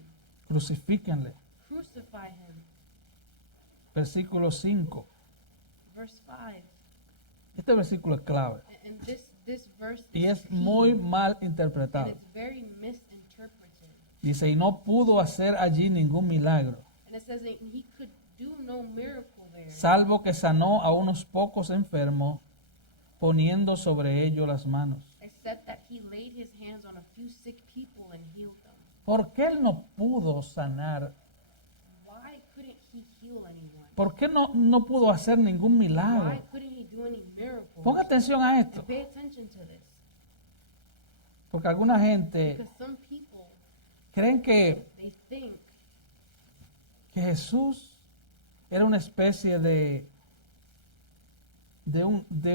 Crucifíquenle. Crucify him. Versículo 5. Verse 5. Este versículo es clave And this verse y is es key, muy mal and interpretado. it's very misinterpreted. Dice, y no pudo hacer allí ningún milagro, And it says that he could do no miracle there, salvo que sanó a unos pocos enfermos poniendo sobre ellos las manos. except that he laid his hands on a few sick people and healed them. ¿Por qué él no pudo sanar? Why couldn't he heal anyone? ¿Por qué no pudo hacer ningún Why milagro? couldn't he do any miracles? Ponga atención a esto, Pay attention to this. porque alguna gente Because some people, creen que they think Jesús era una especie de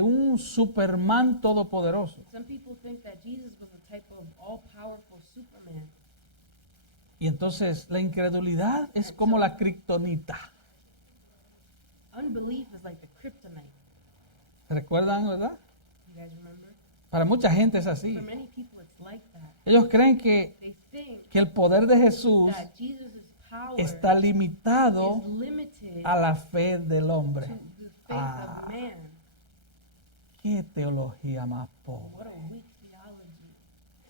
un Superman todopoderoso. some people think that Jesus was a type of all-powerful Superman. Y entonces la incredulidad es como la kriptonita. Unbelief is like the kryptonite. ¿Recuerdan, verdad? You guys remember? Para mucha gente es así. For many people, it's like that. Ellos creen que They think el poder de Jesús that Jesus' power está limitado is limited a la fe del to hombre. the faith Ah. of man. ¿Qué teología más What pobre? a weak theology.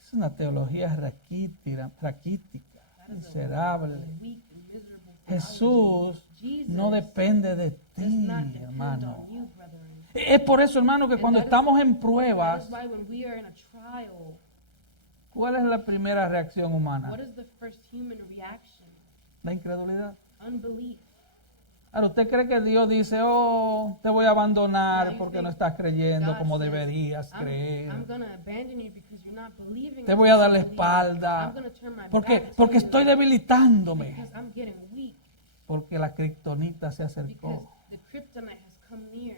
Es una teología raquítica, That is miserable. a weak and miserable theology. Jesús Jesus no depende de does ti, not depend hermano. on you, brethren. Es por eso, hermano, que cuando that is- estamos en That pruebas, is why when we are in a trial, ¿cuál es la primera reacción what humana? is the first human reaction? La incredulidad. Unbelief. Ahora, ¿usted cree que Dios dice, oh, te voy a abandonar Now you porque think no estás creyendo God como says, deberías I'm creer? going to abandon you because you're not believing. Te as voy you a dar la should believe. espalda. I'm going to turn my ¿Por qué? back to Porque you estoy debilitándome. because I'm getting weak. Porque la kriptonita se Because acercó. the kryptonite has come near.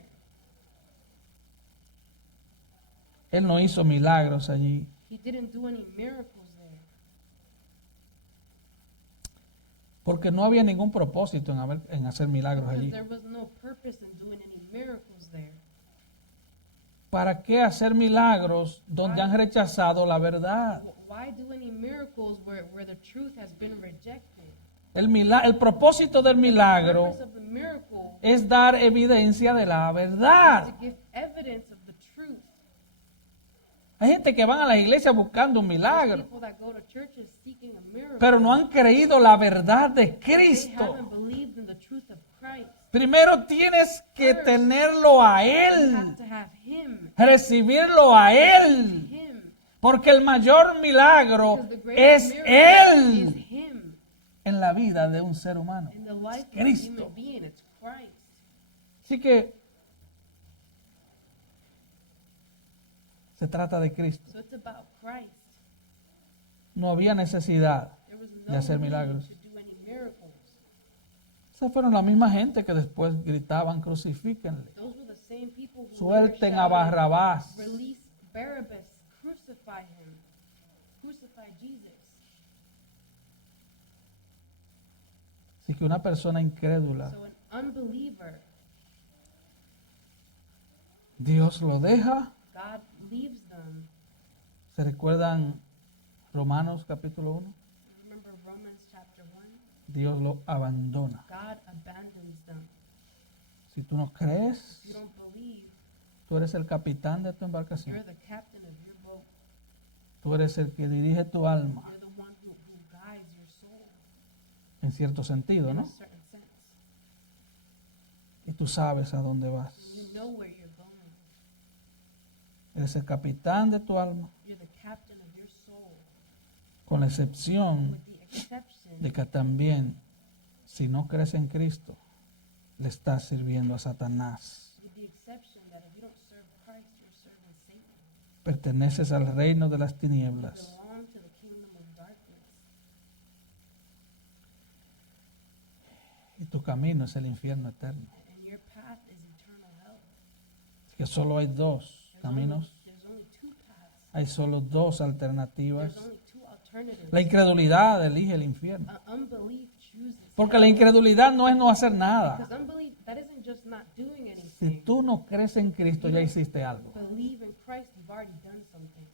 Él no hizo milagros allí. He didn't do any miracles there Porque no había ningún propósito en hacer milagros because allí. there was no purpose in doing any miracles there. ¿Para qué hacer milagros donde han rechazado la verdad? Why do any miracles where the truth has been rejected? El propósito del The milagro purpose of the miracle es dar evidencia de la is verdad. to give evidence of the truth. Hay gente que van a la iglesia buscando un There's milagro, people that go to churches seeking a miracle. pero no han creído la verdad de They Cristo. haven't believed in the truth of Christ. Primero tienes que tenerlo a You Él, have to have Him. recibirlo a Él, Him. porque el mayor milagro Because the greatest es miracle is Él Him. en la vida de un ser humano. In the life of a Cristo. human being, it's Christ. Así que se trata de Cristo. So it's about Christ. No había necesidad There was de no hacer need milagros. to do any miracles. Esas fueron la misma gente que después gritaban, crucifíquenle, Those were the same people who later suelten a shouted, Barrabás. release Barabbas, crucify him, crucify Jesus. Así que una persona incrédula, So an unbeliever, Dios lo deja. God leaves them. ¿Se recuerdan Romanos capítulo 1? Remember Romans chapter 1? Dios lo abandona. God abandons them. Si tú no crees, If you don't believe, tú eres el capitán de tu you're embarcación. the captain of your boat. Tú eres el que dirige tu alma, You're the one who guides your soul en cierto sentido, in a ¿no? certain sense. Y tú sabes a dónde vas. You know where you're going. Eres el capitán de tu alma, You're the captain of your soul. con la excepción With the exception de que también, si no crees en Cristo, le estás sirviendo a Satanás. with the exception that if you don't serve Christ, you're serving Satan. Perteneces al reino de las You tinieblas. belong to the kingdom of darkness. Y tu camino es el infierno eterno. And your path is eternal hell. Así que solo hay dos caminos, There's only two paths. hay solo dos alternativas. There's only two alternatives. La incredulidad elige el infierno. Unbelief chooses Porque la incredulidad no es no hacer nada. because unbelief, that isn't just not doing Si anything. tú no crees en Cristo, ya hiciste algo. Believe in Christ, you've already done something.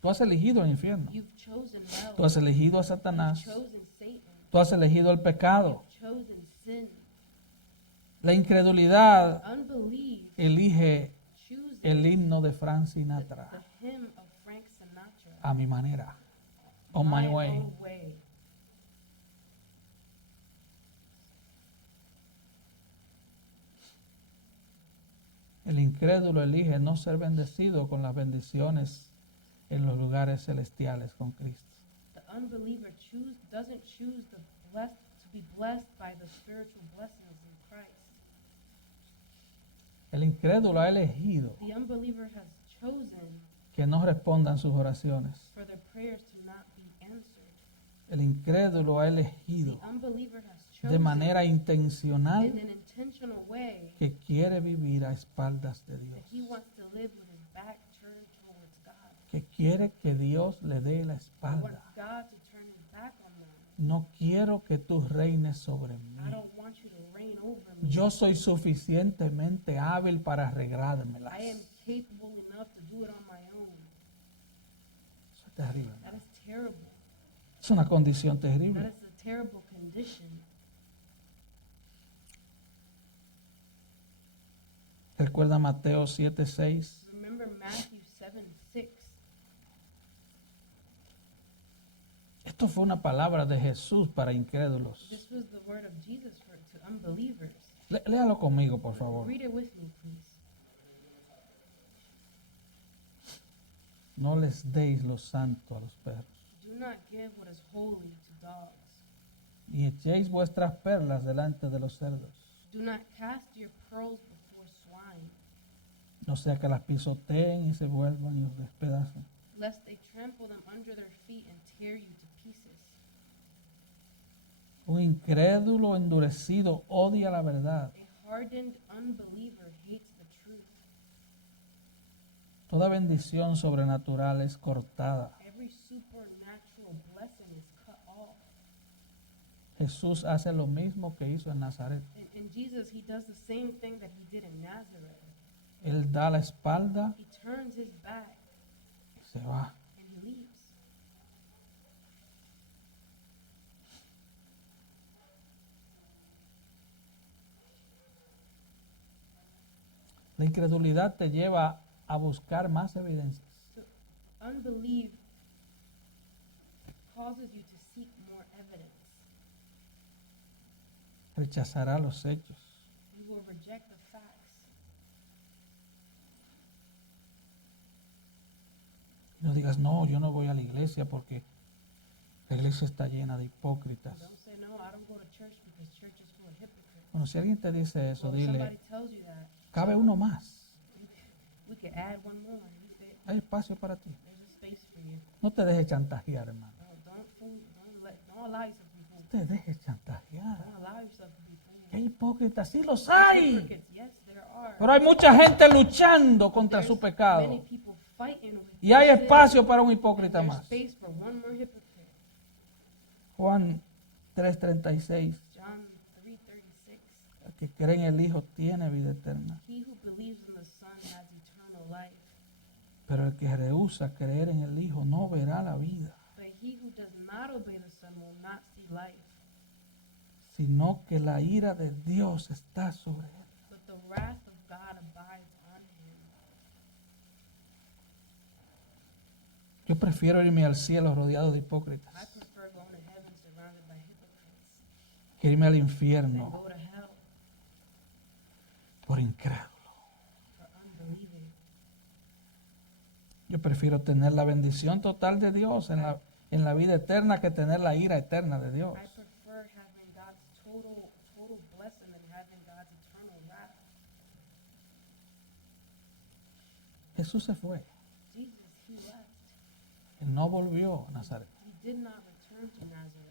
Tú has elegido el infierno. You've chosen Tú hell. has elegido a You've Satanás. chosen Satan. Tú has elegido el pecado. You've chosen sin. La incredulidad Unbelief elige chooses el himno de Frank Sinatra. the hymn of Frank Sinatra. A mi manera. On my way. own way. El incrédulo elige no ser bendecido con las bendiciones en los lugares celestiales con Cristo. The unbeliever doesn't choose to be blessed by the spiritual blessings in Christ. El incrédulo ha elegido The unbeliever has chosen que no respondan sus oraciones. for their prayers to not be answered. El incrédulo ha elegido The unbeliever has de chosen manera intencional in an intentional way que quiere vivir a espaldas de Dios, that he wants to live with his back turned towards God. que quiere que Dios le dé la He wants espalda. God to turn his back on them. No quiero que tú reines sobre mí. I don't want you to reign over me. Yo soy suficientemente hábil para arreglármelas. I am capable enough to do it on my own. Eso es terrible. That is terrible. Es una condición That terrible. is a terrible condition. Recuerda Mateo 7:6. Remember Matthew 7:6. Esto fue una palabra de Jesús para incrédulos. This was the word of Jesus to unbelievers. Léalo conmigo, por favor. Read it with me, please. No les deis lo santo a los perros, Do not give what is holy to dogs. y echéis vuestras perlas delante de los cerdos, Do not cast your pearls before swine, no sea que las pisoteen y se vuelvan y os despedacen. lest they trample them under their feet and tear you to pieces. Un incrédulo endurecido odia la verdad. A hardened unbeliever hates the truth. Toda bendición sobrenatural es cortada. Every supernatural blessing is cut off. Jesús hace lo mismo que hizo en Nazaret. In Jesus, he does the same thing that he did in Nazareth. Él da la espalda He turns his back y se va. and he leaves. La incredulidad te lleva a buscar más evidencias. So unbelief causes you to seek more evidence. Rechazará los hechos. You will reject the facts. No digas, no, yo no voy a la iglesia porque la iglesia está llena de hipócritas. Don't say, no, I don't go to church because church is full of hypocrites. Bueno, si alguien te dice eso, Well, if dile, somebody tells you that, cabe uno más. we could add one more. You say, Hay espacio para ti. there's a space for you. No te dejes chantajear, hermano. No, don't allow yourself to be No fooled. te dejes chantajear. Don't allow yourself to be fooled. Hay hipócritas, sí los There's hay. hypocrites. Yes, there are. Pero hay mucha gente luchando contra There's su pecado. many people fighting with Y hay their sin, espacio para un and hipócrita there's más. space for one more hypocrite. Juan 3:36. John 3:36. El que cree en el Hijo tiene vida eterna. He who believes in the Son has eternal life, Pero el que rehúsa creer en el Hijo no verá la vida, but he who does not obey the Son will not see life, sino que la ira de Dios está sobre él. but the wrath of God abides on him. Yo prefiero irme al cielo rodeado de hipócritas I prefer going to heaven surrounded by hypocrites que irme al than infierno go to hell por incrédulo. for unbelieving. Yo prefiero tener la bendición total de Dios en la vida eterna que tener la ira eterna de Dios. I prefer having God's total blessing than having God's eternal wrath. Jesús se fue. Jesus, he left. Él no volvió a Nazaret. He did not return to Nazareth.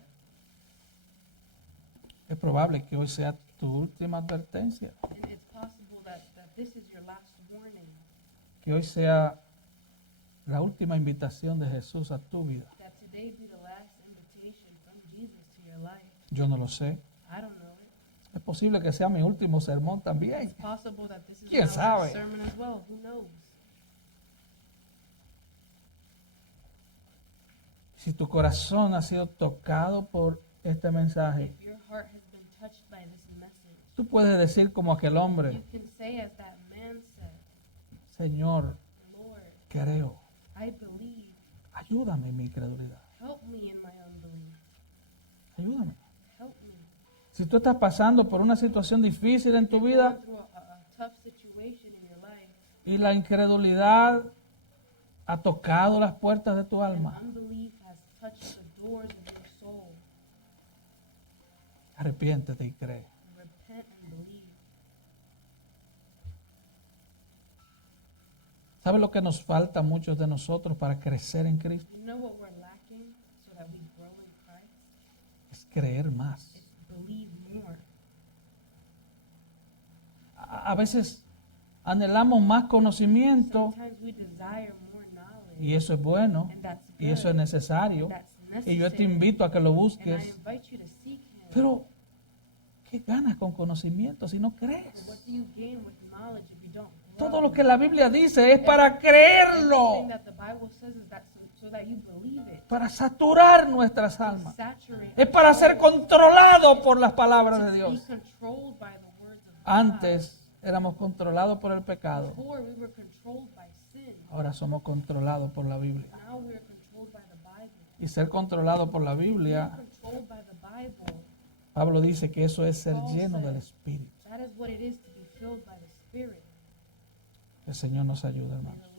Es probable que hoy sea tu última advertencia, And it's possible that this is your last warning, que hoy sea la última invitación de Jesús a tu vida. that today be the last invitation from Jesus to your life. Yo no lo sé. I don't know it. Es posible que sea mi último sermón también. It's possible that this is my ¿Quién sabe? last sermon as well. Who knows? Si tu corazón ha sido tocado por este mensaje, If your heart has been touched by this message, tú puedes decir como aquel hombre, you can say as that man said, Señor, Lord, creo, I believe. ayúdame en mi incredulidad. Help me in my unbelief. Ayúdame. Help me. Si tú estás pasando por una situación difícil en tu Going vida, through a tough situation situation in your life, y la incredulidad ha tocado las puertas de tu and alma, unbelief has touched the doors of your soul, arrepiéntete y cree. repent and believe. ¿Sabe lo que nos falta a muchos de nosotros para crecer en Cristo? You know what we're lacking so that we grow in Christ? Es creer más. It's believe more. A veces anhelamos más conocimiento Sometimes we desire more knowledge, y eso es bueno and that's y eso es good, necesario. that's Y yo te necessary, invito a que lo and I busques. invite you to seek Him. Pero, ¿qué ganas con conocimiento si no But crees? what do you gain with knowledge if you don't grow? Todo lo que la Biblia dice es para creerlo, Everything that the Bible says is that so that you believe it. para saturar nuestras almas. Saturate Es para our ser soul, controlado por las palabras de to be Dios. controlled by the words of God. Antes éramos controlados por el pecado, Before we were controlled by sin. ahora somos controlados por la Biblia. Now we are controlled by the Bible. Y ser controlado por la Being Biblia, controlled by the Bible, Pablo dice que eso es ser lleno del Espíritu. that is what it is to be filled by the Spirit. Que el Señor nos ayude, And hermanos. the